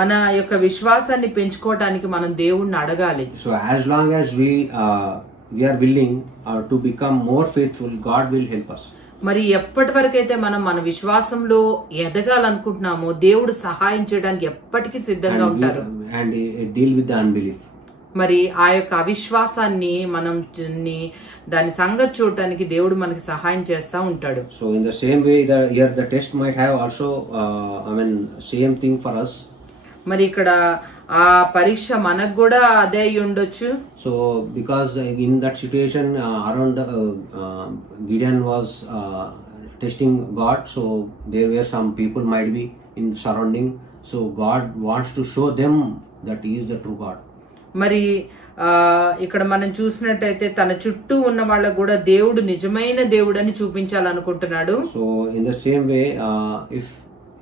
మన యొక్క విశ్వాసాన్ని పెంచుకోవడానికి మనం దేవుణ్ణి అడగాలి. So as long as we are willing to become more faithful, God will help us. మరి ఎప్పటి వరకైతే మనం మన విశ్వాసంలో ఎదగాలనుకుంటున్నామో దేవుడు సహాయం చేయడానికి ఎప్పటికీ సిద్ధంగా ఉంటారు. And deal with the unbelief. మరి ఆ యొక్క అవిశ్వాసాన్ని మనం దాని సంగతి చూడటానికి దేవుడు మనకి సహాయం చేస్తా ఉంటాడు. So in the same way, here the test might have also, same thing for us. మరి ఇక్కడ ఆ పరీక్ష మనకు కూడా అదే అయి ఉండొచ్చు. So because in that situation around the Gideon was testing God, so there were some people might be in surrounding. So God wants to show them that He is the true God. మరి ఇక్కడ మనం చూసినట్టయితే తన చుట్టూ ఉన్న వాళ్ళకు కూడా దేవుడు నిజమైన దేవుడు అని చూపించాలనుకుంటున్నాడు. So in the same way, if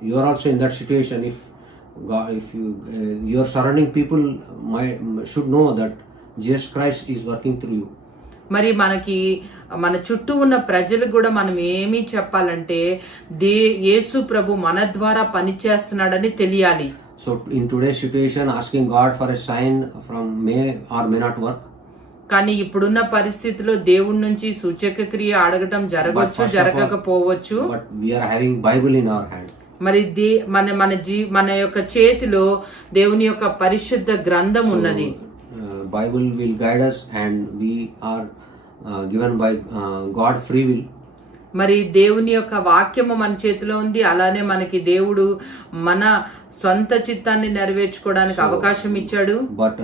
you are also in that situation, if your surrounding people should know that Jesus Christ is working through you. మరి మన చుట్టూ ఉన్న ప్రజలకు కూడా మనం ఏమి చెప్పాలంటే యేసు ప్రభు మన ద్వారా పనిచేస్తున్నాడని తెలియాలి. So in today's situation, asking God for a sign from may or may not work. కానీ ఇప్పుడున్న పరిస్థితిలో దేవుడి నుంచి సూచక క్రియ అడగటం జరగవచ్చు, జరగకపోవచ్చు. But we are having Bible in our hand. మరి మన యొక్క చేతిలో దేవుని యొక్క పరిశుద్ధ గ్రంథం ఉన్నది. Bible will guide us and we are given by God free will. మరి దేవుని యొక్క వాక్యము మన చేతిలో ఉంది. అలానే మనకి దేవుడు మన సొంత చిత్తాన్ని నెరవేర్చుకోవడానికి అవకాశం ఇచ్చాడు. But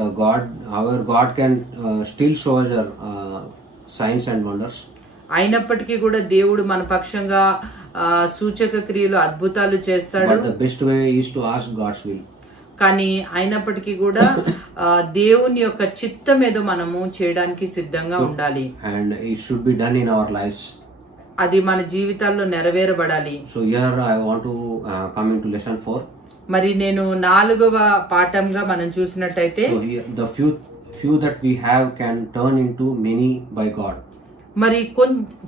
our God can still show us signs and wonders. అయినప్పటికీ కూడా దేవుడు మన పక్షంగా సూచక క్రియలు అద్భుతాలు చేస్తాడు. But the best way is to ask God's will. కానీ అయినప్పటికీ కూడా దేవుని యొక్క చిత్తం ఏదో మనము చేయడానికి సిద్ధంగా ఉండాలి. And it should be done in our lives. అది మన జీవితాల్లో నెరవేరబడాలి. So here I want to come into lesson 4. మరి నేను 4వ పాఠంగా మనం చూసినట్టయితే, so here the few that we have can turn into many by God. మరి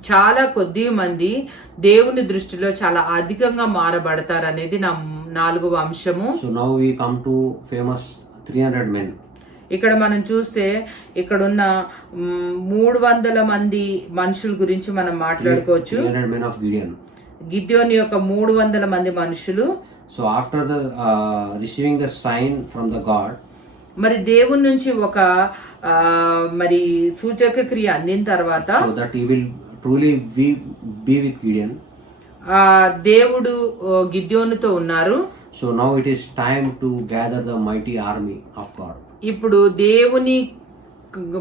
చాలా కొద్ది మంది దేవుని దృష్టిలో చాలా అధికంగా మారబడతారు అనేది నా 4వ అంశము. So now we come to famous 300 men. ఇక్కడ మనం చూస్తే ఇక్కడున్న 300 మంది మనుషుల గురించి మనం మాట్లాడుకోవచ్చు. 300 men of Gideon. గిద్యోని యొక్క 300 మంది మనుషులు. So after the receiving the sign from the God, మరి దేవుని నుంచి ఒక మరి సూచక క్రియ అందిన తర్వాత, so that he will truly be with Gideon. దేవుడు గిద్యోనుతో ఉన్నారు. So now it is time to gather the mighty army of God. ఇప్పుడు దేవుని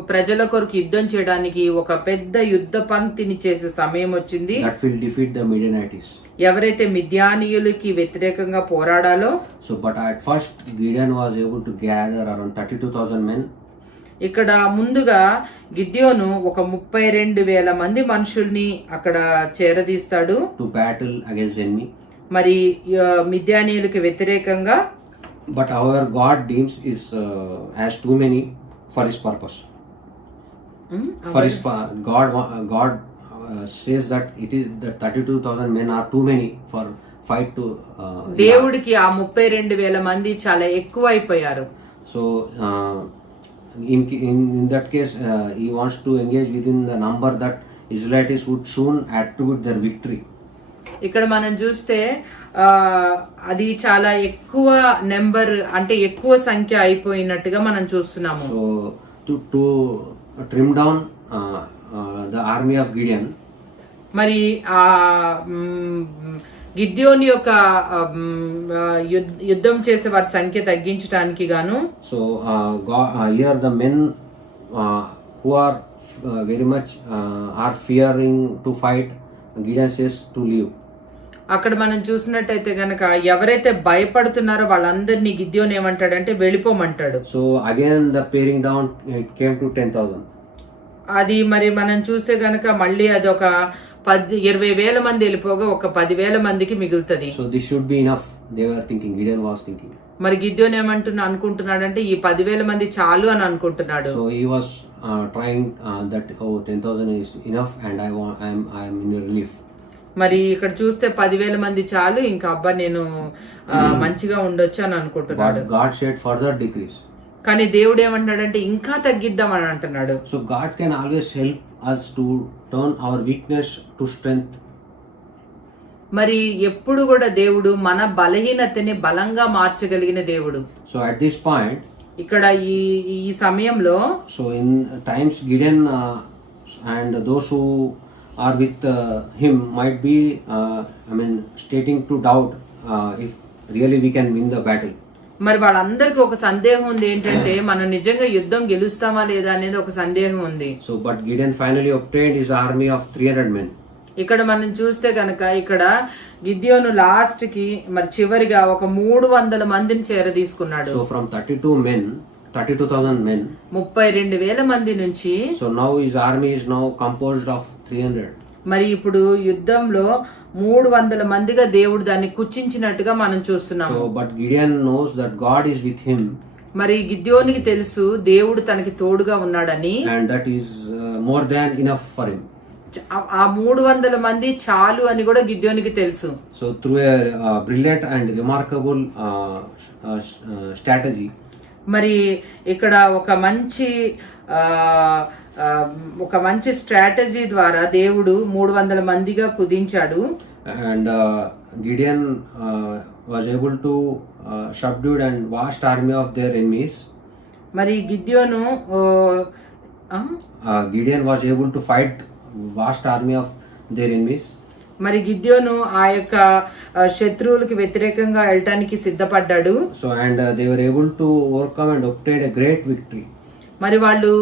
ప్రజల కొరకు యుద్ధం చేయడానికి ఒక పెద్ద యుద్ధ పంక్తిని చేసే సమయం వచ్చింది. That will defeat the Midianites. ఎవరైతే మిద్యానీయులకి వ్యతిరేకంగా పోరాడాలో. So but at first Gideon was able to gather around 32,000 men. ఇక్కడ ముందుగా గిద్యోను ఒక 32,000 మంది మనుషుల్ని అక్కడ చేరదీస్తాడు. To battle against the enemy. మరి మిద్యానీయులకి వ్యతిరేకంగా. But however God deems is as too many for his purpose. For his God says that it is the 32,000 men are too many for fight to. దేవుడికి ఆ 32,000 మంది చాలా ఎక్కువ అయిపోయారు. So in that case he wants to engage within the number that Israelites would soon attribute their victory. ఇక్కడ మనం చూస్తే అది చాలా ఎక్కువ నెంబర్, అంటే ఎక్కువ సంఖ్య అయిపోయినట్టుగా మనం చూస్తున్నాము. So to trim down the army of Gideon, మరి ఆ గిద్యోని యొక్క యుద్ధం చేసే వారి సంఖ్య తగ్గించడానికి గాను. So here the men who are very much are fearing to fight, Gideon says to leave. అక్కడ మనం చూసినట్టయితే గనక ఎవరైతే భయపడుతున్నారో వాళ్ళందరినీ గిద్యోని ఏమంటాడంటే వెళ్ళిపోమంటాడు. So again the paring down came to 10,000. అది మరి మనం చూస్తే గనక మళ్ళీ అది ఒక 20,000 మంది వెళ్ళిపోగా ఒక 10,000 మందికి మిగులుతుంది. So this should be enough, they were thinking, Gideon was thinking. మరి గిద్యోని అనుకుంటున్నాడంటే ఈ 10,000 మంది చాలు అని అనుకుంటున్నాడు. So he was trying that 10,000 is enough and I am in relief. మరి ఇక్కడ చూస్తే 10,000 మంది చాలు, ఇంకా అబ్బా నేను మంచిగా ఉండొచ్చు అని అనుకుంటున్నాడు. God said further decrease. కానీ దేవుడు ఏమంటున్నాడంటే ఇంకా తగ్గిద్దాం అని అంటున్నాడు. So God can always help us to turn our weakness to strength మరి ఎప్పుడు కూడా దేవుడు మన బలహీనతని బలంగా మార్చగలిగిన దేవుడు. So at this point, ఇక్కడ ఈ సమయంలో so in times Gideon and those who are with him might be stating to doubt if really we can win the battle. మరి వాళ్ళందరికీ ఒక సందేహం ఉంది, ఏంటంటే మనం నిజంగా యుద్ధం గెలుస్తామా లేదా అనేది ఒక సందేహం ఉంది. So but Gideon finally obtained his army of 300 men. ఇక్కడ మనం చూస్తే కనుక ఇక్కడ గిద్యోను లాస్ట్ కి మరి చివరిగా ఒక 300 మందిని తీసుకున్నాడు. So from 32,000 men, 32,000 మంది నుంచి, so now his army is now composed of 300. మరి ఇప్పుడు యుద్ధంలో 300 మందిగా దేవుడు దాన్ని కుచించినట్టుగా మనం చూస్తున్నాం. So but Gideon knows that God is with him. మరి గిద్యోనికి తెలుసు దేవుడు తనకి తోడుగా ఉన్నాడని, and that is more than enough for him. ఆ 300 మంది చాలు అని కూడా గిద్యోనికి తెలుసు. So through a brilliant and remarkable strategy, మరి ఇక్కడ ఒక మంచి స్ట్రాటజీ ద్వారా దేవుడు 300 మందిగా కుదించాడు. and Gideon was able to subdue and vast army of their enemies. మరి గిద్యోను Gideon was able to fight vast army of their enemies. మరి గిద్యోను ఆ యొక్క శత్రువులకి వ్యతిరేకంగా వెళ్ళటానికి సిద్ధపడ్డాడు. So and they were able to overcome and obtain a great victory. మరి వాళ్ళు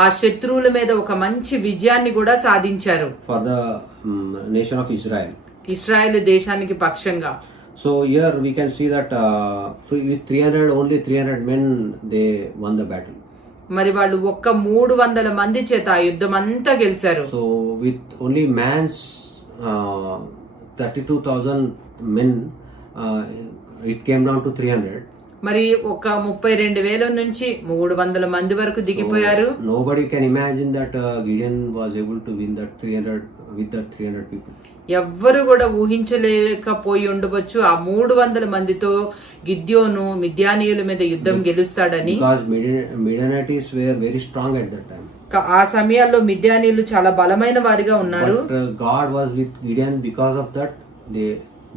ఆ శత్రువుల మీద ఒక మంచి విజయాన్ని కూడా సాధించారు. For the nation of Israel. ఇశ్రాయేలు దేశానికి పక్షంగా. So here we can see that with only 300 men they won the battle. మరి వాళ్ళు ఒక్క 300 మంది చేత ఆ యుద్ధం అంతా గెలిచారు. So with only man's 32,000 men, it came down to 300. మరి ఒక 32,000 నుంచి 300 మంది వరకు దిగిపోయారు. So, nobody can imagine that Gideon was able to win that 300 with that 300 people. ఎవ్వరు కూడా ఊహించలేకపోయి ఉండవచ్చు ఆ 300 మందితో గిద్యోను మిద్యానీయుల మీద యుద్ధం గెలుస్తాడని. Because Midianites were very strong at that time. ఆ సమయాల్లో మిద్యానీయులు చాలా బలమైన వారిగా ఉన్నారు. But God was with Gideon, because of that they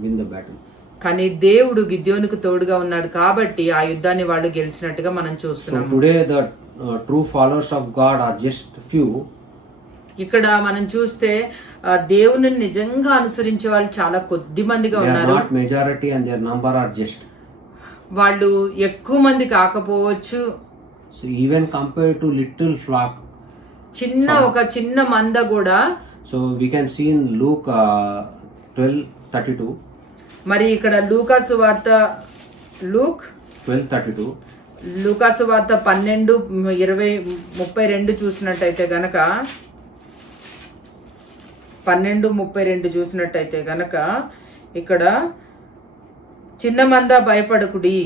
win the battle. కానీ దేవుడు గిద్యోనుకు తోడుగా ఉన్నాడు కాబట్టి ఆ యుద్ధాన్ని వాళ్ళు గెలిచినట్టుగా మనం చూస్తున్నాం. So today the true followers of God are just few. ఇక్కడ మనం చూస్తే దేవుని నిజంగా అనుసరించే వాళ్ళు చాలా కొద్ది మందిగా ఉన్నారు. They are not majority and their number are just. వాళ్ళు ఎక్కువ మంది కాకపోవచ్చు. So even compared to little flock, ఒక చిన్న మంద కూడా. So we can see in Luke 12:32. మరి ఇక్కడ లూకాసు వార్త 12:32. లూకాసు వార్త 12:32 చూసినట్టయితే గనక 12:32 చూసినట్టయితే గనక ఇక్కడ చిన్న మంద భయపడకుడి.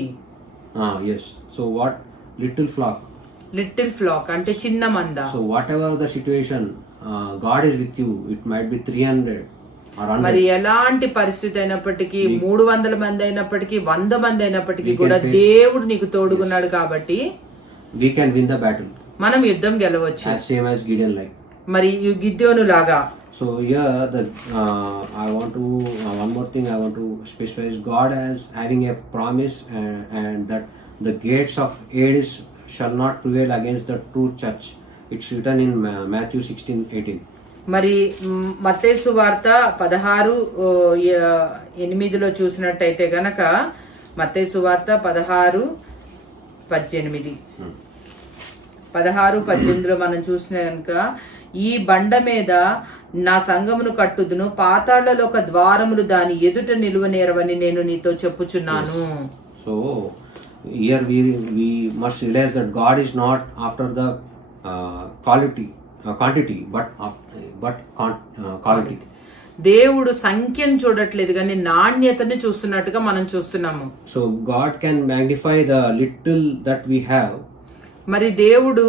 Yes. So what? Little flock. Little flax అంటే చిన్న మంద. So whatever the situation, God is with you. It might be 300 or 100. మరి ఎలాంటి పరిస్థితి అయినప్పటికీ 300 మంది అయినప్పటికీ 100 మంది అయినప్పటికీ కూడా దేవుడు నీకు తోడుగున్నాడు కాబట్టి we can win the battle. మనం యుద్ధం గెలవచ్చు. As same as Gideon like. మరి గిద్యోను లాగా. So here I want to one more thing I want to specify is God as having a promise and that the gates of Hades shall not prevail against the true church. It's written in Matthew 16:18. మరి మత్తయి సువార్త 16:8 చూసినట్టయితే గనక మత్తయి సువార్త 16:18 మనం చూసిన గనక ఈ బండ మీద నా సంఘమును కట్టుదును, పాతాళలో ఒక ద్వారములు దాని ఎదుట నిలువనేరవని నేను నీతో చెప్పుచున్నాను. So here we must realize that God is not after the quantity but quality. దేవుడు సంఖ్యను చూడట్లేదు కానీ నాణ్యతని చూస్తున్నట్టుగా మనం చూస్తున్నాము. So God can magnify the little that we have. మరి దేవుడు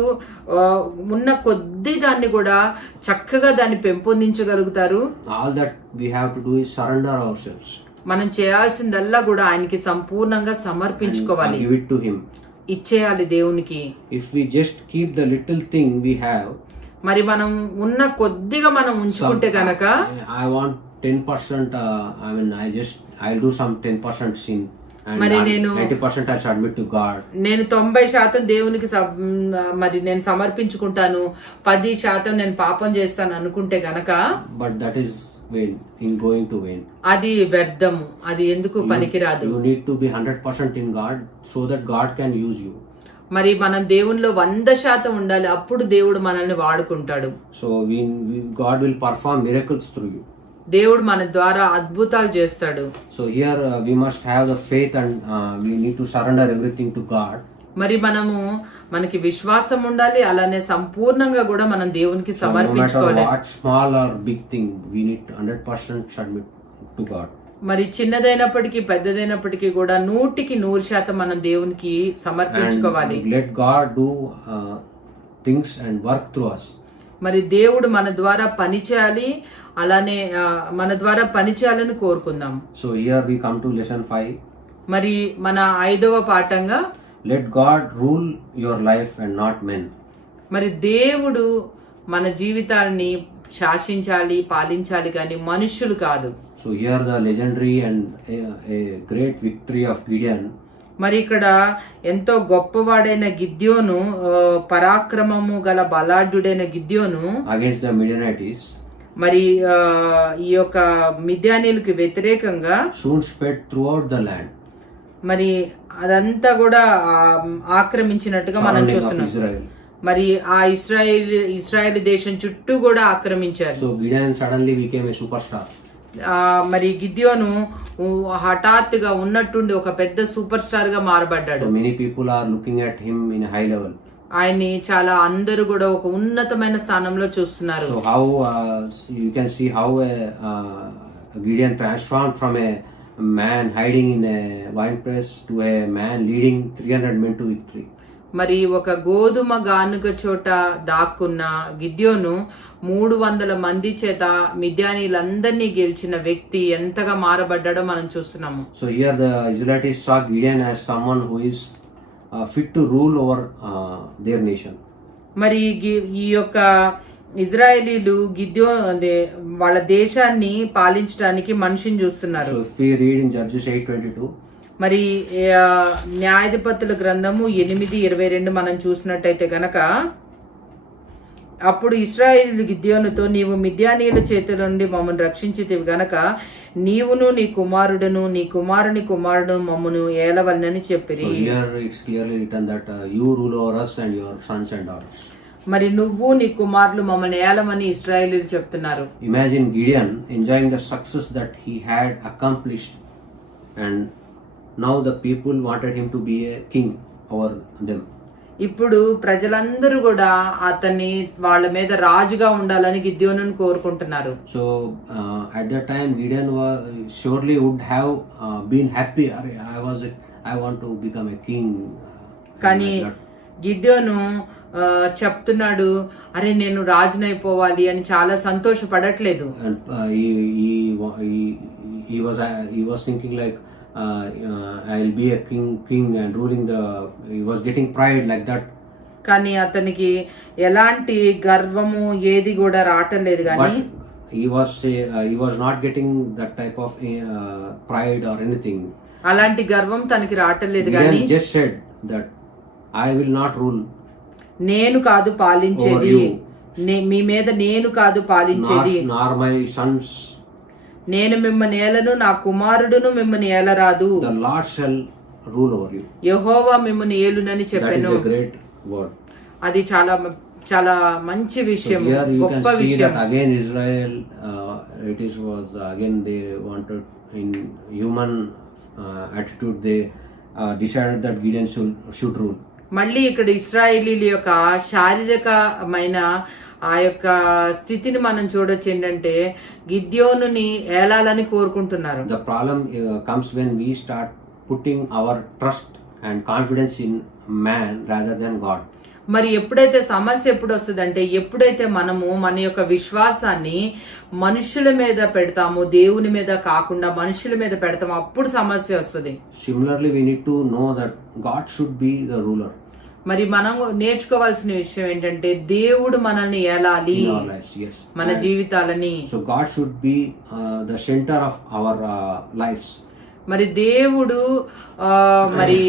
ఉన్న కొద్ది దాన్ని కూడా చక్కగా దాన్ని పెంపొందించగలుగుతారు. All that we have to do is surrender ourselves. మనం చేయాల్సిందల్లా కూడా ఆయనకి సంపూర్ణంగా సమర్పించుకోవాలి. Give it to him. ఇచ్చేయాలి దేవునికి. If we just keep the little thing we have, మరి మనం ఉన్న కొద్దిగా మనం ఉంచుకుంటే గనక I want 10%. I mean, I'll do some 10% sin, and మరి నేను 90% I'll submit to God. నేను 90% దేవునికి మరి నేను సమర్పించుకుంటాను, 10% నేను పాపం చేస్తాను అనుకుంటే గనక, But that is vain, going to vain. అది వ్యర్థము, అది ఎందుకు పనికిరాదు. You need to be 100% in God so that God can use you. మరి మనం దేవునిలో 100% ఉండాలి, అప్పుడు దేవుడు మనల్ని వాడుకుంటాడు. So God will perform miracles through you. దేవుడు మన ద్వారా అద్భుతాలు చేస్తాడు. So here we must have the faith, and we need to surrender everything to God. మరి మనకి విశ్వాసం ఉండాలి, అలానే సంపూర్ణంగా కూడా మనం దేవునికి సమర్పించుకోవాలి. No matter what small or big thing, we need to 100% submit to God. మరి చిన్నదైనప్పటికీ పెద్దదైనప్పటికీ కూడా 100% మనం దేవునికి సమర్పించుకోవాలి. And let God do things and work through us. మరి దేవుడు మన ద్వారా పని చేయాలి, అలానే మన ద్వారా పని చేయాలని కోరుకుందాం. So here we come to lesson 5. మరి మన 5వ పాఠంగా let God rule your life and not men. మరి దేవుడు మన జీవితాన్ని శాసించాలి, పాలించాలి, కానీ మనుష్యులు కాదు. So here the legendary and a great victory of Gideon. మరి ఇక్కడ ఎంతో గొప్పవాడైన గిద్యోను, పరాక్రమము గల బలాఢ్యుడైన గిద్యోను against the Midianites, మరి ఈ యొక్క మిద్యానీయులకు వ్యతిరేకంగా soon spread throughout the land. మరి అదంతా కూడా ఆక్రమించినట్టుగా మనం చూస్తున్నాం. మరి ఆ ఇస్రాయేల్ దేశం చుట్టూ కూడా ఆక్రమించారు. So Gideon suddenly became a superstar. మరి గిద్యోను హఠాత్తుగా ఉన్నట్టుండి ఒక పెద్ద సూపర్ స్టార్ గా మారబడ్డాడు. So many people are looking at him in a high level. ఆయన్ని చాలా అందరూ కూడా ఒక ఉన్నతమైన స్థానంలో చూస్తున్నారు. So how you can see how Gideon transformed from a man hiding in a wine press to a man leading 300 men to victory. మరి ఒక గోధుమ గానుగ చోట దాక్కున్న గిద్యోను 300 మంది చేత మిద్యానీయులందరినీ గెలిచిన వ్యక్తి ఎంతగా మారబడ్డాడో మనం చూస్తున్నాము. So here the Israelites saw Gideon as someone who is fit to rule over their nation. మరి ఈ యొక్క ఇజ్రాయేలీలు వాళ్ళ దేశాన్ని పాలించడానికి మనిషిని చూస్తున్నారు. So if we read in Judges 8:22, మరి న్యాయాధిపతుల గ్రంథము 8:22 మనం చూసినట్టయితే గనక, అప్పుడు ఇశ్రాయేలీయులు గిద్యోనుతో, నీవు మిద్యానీయుల చేతుల నుండి మమ్మల్ని రక్షించితివి గనక నీవును నీ కుమారుడును నీ కుమారుని కుమారుడు మమ్మను ఏలవలనని చెప్పిరి. So here it's clearly written that you rule over us and your sons and daughters. మరి నువ్వు నీ కుమారులు మమ్మల్ని ఏలమని ఇశ్రాయేలీయులు చెప్తున్నారు. Imagine Gideon enjoying the success that he had accomplished, and now the people wanted him to be a king over them. ఇప్పుడు ప్రజలందరూ కూడా అతన్ని వాళ్ళ మీద రాజుగా ఉండాలని గిద్యోనుని కోరుకుంటున్నారు. So at that time Gideon surely would have been happy. I want to become a king. కానీ గిద్యోను చెప్తున్నాడు, అరే నేను రాజునైపోవాలి అని చాలా సంతోషపడట్లేదు. And he was thinking like I'll be a king and ruling he was getting pride like that. కానీ అతనికి ఎలాంటి గర్వము ఏది కూడా రావటం లేదు. కానీ he was not getting that type of pride or anything. అలాంటి గర్వం తనకి రావటం లేదు. కానీ just said that I will not rule. నేను కాదు పాలించేది, మీ మీద నేను కాదు పాలించేది, nor my sons. నేను మిమ్మల్ని ఏలను, నా కుమారుడును మిమ్మల్ని ఏలరాదు. The Lord shall rule over you. యెహోవా మిమ్మల్ని ఏలునని చెప్పాను. That is a great word. అది చాలా చాలా మంచి విషయం, గొప్ప విషయం. Again Israel, was again they wanted in human attitude, they decided that Gideon should rule. మళ్ళీ ఇక్కడ ఇశ్రాయేలీల యొక్క శారీరకమైన ఆ యొక్క స్థితిని మనం చూడొచ్చు. ఏంటంటే గిద్యోనుని ఏలాలని కోరుకుంటున్నారు. The problem comes when we start putting our trust and confidence in man rather than God. మరి ఎప్పుడైతే సమస్య ఎప్పుడు వస్తుందంటే, ఎప్పుడైతే మనము మన యొక్క విశ్వాసాన్ని మనుషుల మీద పెడతామో, దేవుని మీద కాకుండా మనుషుల మీద పెడతామో, అప్పుడు సమస్య వస్తుంది. Similarly, we need to know that God should be the ruler. మరి మనం నేర్చుకోవాల్సిన విషయం ఏంటంటే దేవుడు మనల్ని ఏలాలి in our lives. Yes. మన జీవితాలని. So God should be the center of our lives. మరి దేవుడు మరి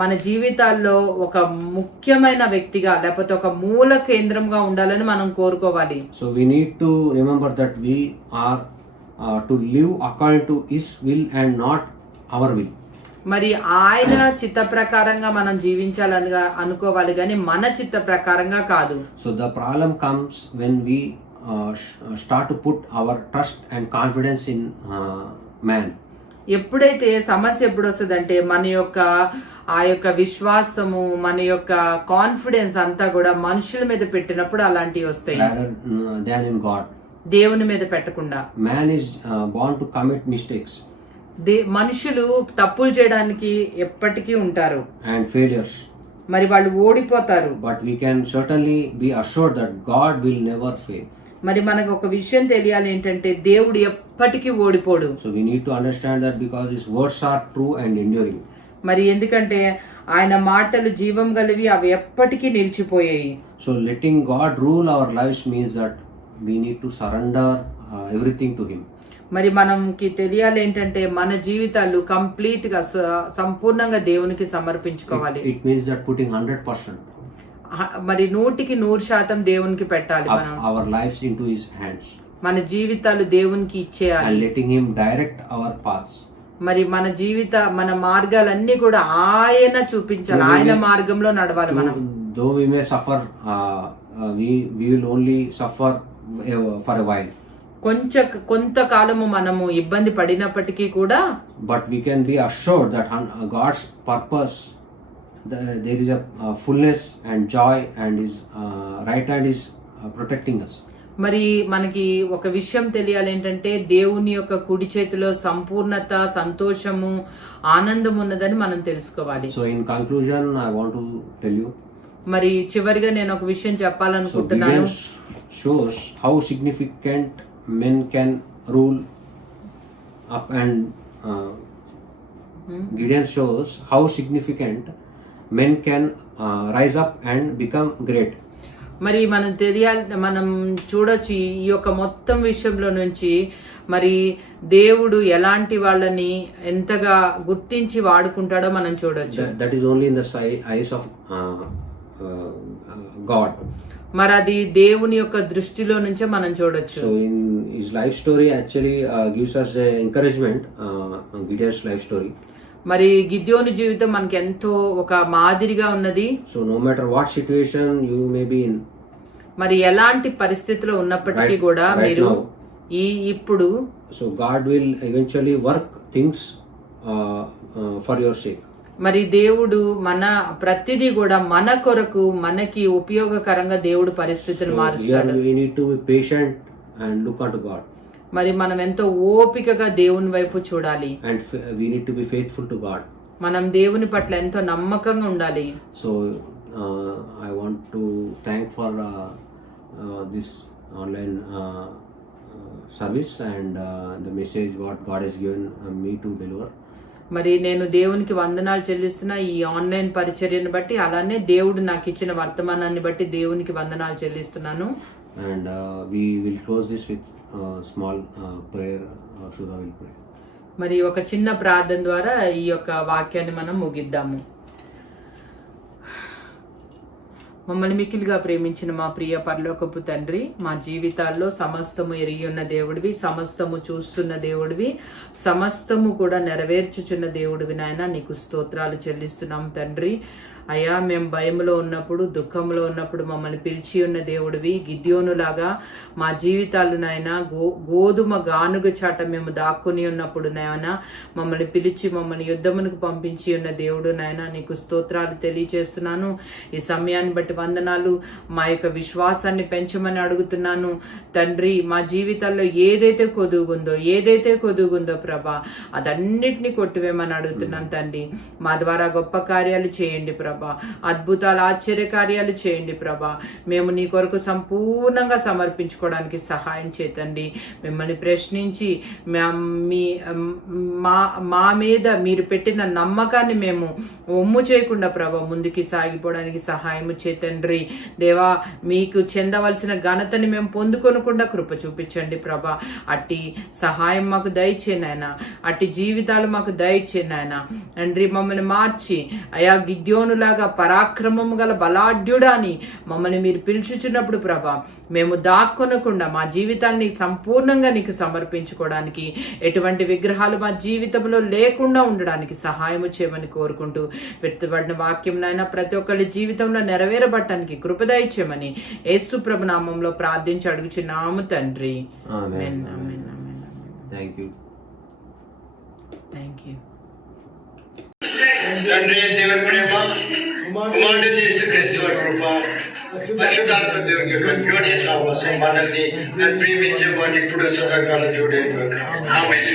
మన జీవితాల్లో ఒక ముఖ్యమైన వ్యక్తిగా లేకపోతే ఒక మూల కేంద్రంగా ఉండాలని మనం కోరుకోవాలి. So we need to remember that we are to live according to His will and not our will. మరి ఆయన చిత్త ప్రకారంగా మనం జీవించాలని అనుకోవాలి కానీ మన చిత్త ప్రకారంగా కాదు. So the problem comes when we start to put our trust and confidence in man. ఎప్పుడైతే సమస్య ఎప్పుడు వస్తుందంటే మన యొక్క ఆ యొక్క విశ్వాసము మన యొక్క కాన్ఫిడెన్స్ అంతా కూడా మనుషుల మీద పెట్టినప్పుడు అలాంటివి వస్తాయి, rather than in God. దేవుని మీద పెట్టకుండా. Man is born to commit mistakes మనుషులు తప్పులు చేయడానికి ఎప్పటికీ ఉంటారు and failures, మరి వాళ్ళు ఓడిపోతారు. but we can certainly be assured that God will never fail. మరి మనకు ఒక విషయం తెలియాలి ఏంటంటే దేవుడు ఎప్పటికీ ఓడిపోడు. So we need to understand that because His words are true and enduring. మరి ఎందుకంటే ఆయన మాటలు జీవం గలివి, అవి ఎప్పటికీ నిలిచిపోయాయి. So letting God rule our lives means that we need to surrender everything to Him. మరి మనకి తెలియాలి ఏంటంటే మన జీవితాలు కంప్లీట్ గా సంపూర్ణంగా దేవునికి సమర్పించుకోవాలి. It means that putting 100% మరి 100% దేవునికి పెట్టాలి. of మనం our lives into His hands మన జీవితాలు దేవునికి ఇచ్చేయాలి. and letting Him direct our paths. మరి మన మార్గాలన్నీ కూడా ఆయన చూపించాలి, ఆయన మార్గంలో నడవాలి. మనం Though we may suffer, we will only suffer for a while. కొంతకాలము మనము ఇబ్బంది పడినప్పటికీ కూడా But we can be assured that God's purpose, there is a fullness and joy, and His right hand is protecting us. మరి మనకి ఒక విషయం తెలియాలి ఏంటంటే దేవుని యొక్క కుడి చేతిలో సంపూర్ణత, సంతోషము, ఆనందం ఉన్నదని మనం తెలుసుకోవాలి. So in conclusion, I want to tell you, మరి చివరిగా నేను ఒక విషయం చెప్పాలనుకుంటున్నాను. shows how significant men can rule up and Gideon shows how significant men can rise up and become great. మరి మనం చూడొచ్చు ఈ యొక్క మొత్తం విషయంలో నుంచి మరి దేవుడు ఎలాంటి వాళ్ళని ఎంతగా గుర్తించి వాడుకుంటాడో మనం చూడొచ్చు. That is only in the eyes of God. మరి అది దేవుని యొక్క దృష్టిలో నుంచే మనం చూడొచ్చు. So in his life story actually gives us a encouragement, Gideon's life story. మరి గిద్యోని జీవితం మనకి ఎంతో ఒక మాదిరిగా ఉన్నది. So no matter what situation you may be in, మరి ఎలాంటి పరిస్థితిలో ఉన్నప్పటికీ కూడా మీరు ఇప్పుడు so God will eventually work things for your sake. మరి దేవుడు మన ప్రతిదీ కూడా మన కొరకు మనకి ఉపయోగకరంగా దేవుడు పరిస్థితిని మారుస్తాడు. We need to be patient and look unto God. మరి మనం ఎంతో ఓపికగా దేవుని వైపు చూడాలి. And we need to be faithful to God. మనం దేవుని పట్ల ఎంతో నమ్మకంగా ఉండాలి. So I want to thank for this online service and the message what God has given me to deliver. మరి నేను దేవునికి వందనాలు చెల్లిస్తున్నా ఈ ఆన్లైన్ పరిచర్యను బట్టి, అలానే దేవుడు నాకు ఇచ్చిన వర్తమానాన్ని బట్టి దేవునికి వందనాలు చెల్లిస్తున్నాను. And we will close this with small prayer. Shudha will pray. మరి ఒక చిన్న ప్రార్థన ద్వారా ఈ యొక్క వాక్యాన్ని మనం ముగిద్దాము. మమ్మల్ని మిక్కిలిగా ప్రేమించిన మా ప్రియ పరలోకపు తండ్రి, మా జీవితాల్లో సమస్తము ఎరిగి ఉన్న దేవుడివి, సమస్తము చూస్తున్న దేవుడివి, సమస్తము కూడా నెరవేర్చుచున్న దేవుడివి నాయన, నీకు స్తోత్రాలు చెల్లిస్తున్నాం తండ్రి. అయ్యా, మేము భయంలో ఉన్నప్పుడు, దుఃఖంలో ఉన్నప్పుడు మమ్మల్ని పిలిచి ఉన్న దేవుడివి. గిద్యోనులాగా మా జీవితాలు నాయన గోధుమ గానుగ చాట మేము దాక్కుని ఉన్నప్పుడు నాయన మమ్మల్ని పిలిచి మమ్మల్ని యుద్ధమునకు పంపించి ఉన్న దేవుడు నాయన, నీకు స్తోత్రాలు తెలియజేస్తున్నాను. ఈ సమయాన్ని బట్టి వందనాలు. మా యొక్క విశ్వాసాన్ని పెంచమని అడుగుతున్నాను తండ్రి. మా జీవితాల్లో ఏదైతే కొదుగుందో ప్రభా, అదన్నిటిని కొట్టివేమని అడుగుతున్నాను తండ్రి. మా ద్వారా గొప్ప కార్యాలు చేయండి ప్రభా, అద్భుతాలు ఆశ్చర్య కార్యాలు చేయండి ప్రభా. మేము నీ కొరకు సంపూర్ణంగా సమర్పించుకోవడానికి సహాయం చేతండి. మిమ్మల్ని ప్రశ్నించి మా మీద మీరు పెట్టిన నమ్మకాన్ని మేము ఒమ్ము చేయకుండా ప్రభా ముందుకి సాగిపోవడానికి సహాయము చేతండ్రి. దేవా, మీకు చెందవలసిన ఘనతని మేము పొందుకొనకుండా కృప చూపించండి ప్రభా. అట్టి సహాయం మాకు దయచేనాయన, అట్టి జీవితాలు మాకు దయచేనాయన తండ్రి. మమ్మల్ని మార్చి అయా గిద్యోనులాగా పరాక్రమము గల బలాఢ్యుడా అని మమ్మల్ని మీరు పిలుచుచున్నప్పుడు ప్రభా, మేము దాక్కొనకుండా మా జీవితాన్ని సంపూర్ణంగా నీకు సమర్పించుకోవడానికి, ఎటువంటి విగ్రహాలు మా జీవితంలో లేకుండా ఉండడానికి సహాయము చేయమని కోరుకుంటూ, పెట్టబడిన వాక్యం నాయన ప్రతి ఒక్కరి జీవితంలో నెరవేరబట్టడానికి కృపదయచేయమని యేసు ప్రభు నామంలో ప్రార్థించి అడుగుచున్నాము తండ్రి. Amen. Amen. Amen. Thank you. Thank you. తండ్రి దేవుని ప్రేమ, కుమారుడు యేసుక్రీస్తు వారి కృప, పరిశుద్ధాత్మ దేవుని యొక్క జోడి సహవాసం మనల్ని ప్రేమించే వారిని ఇప్పుడు సదాకాలం జోడే. ఆమేన్.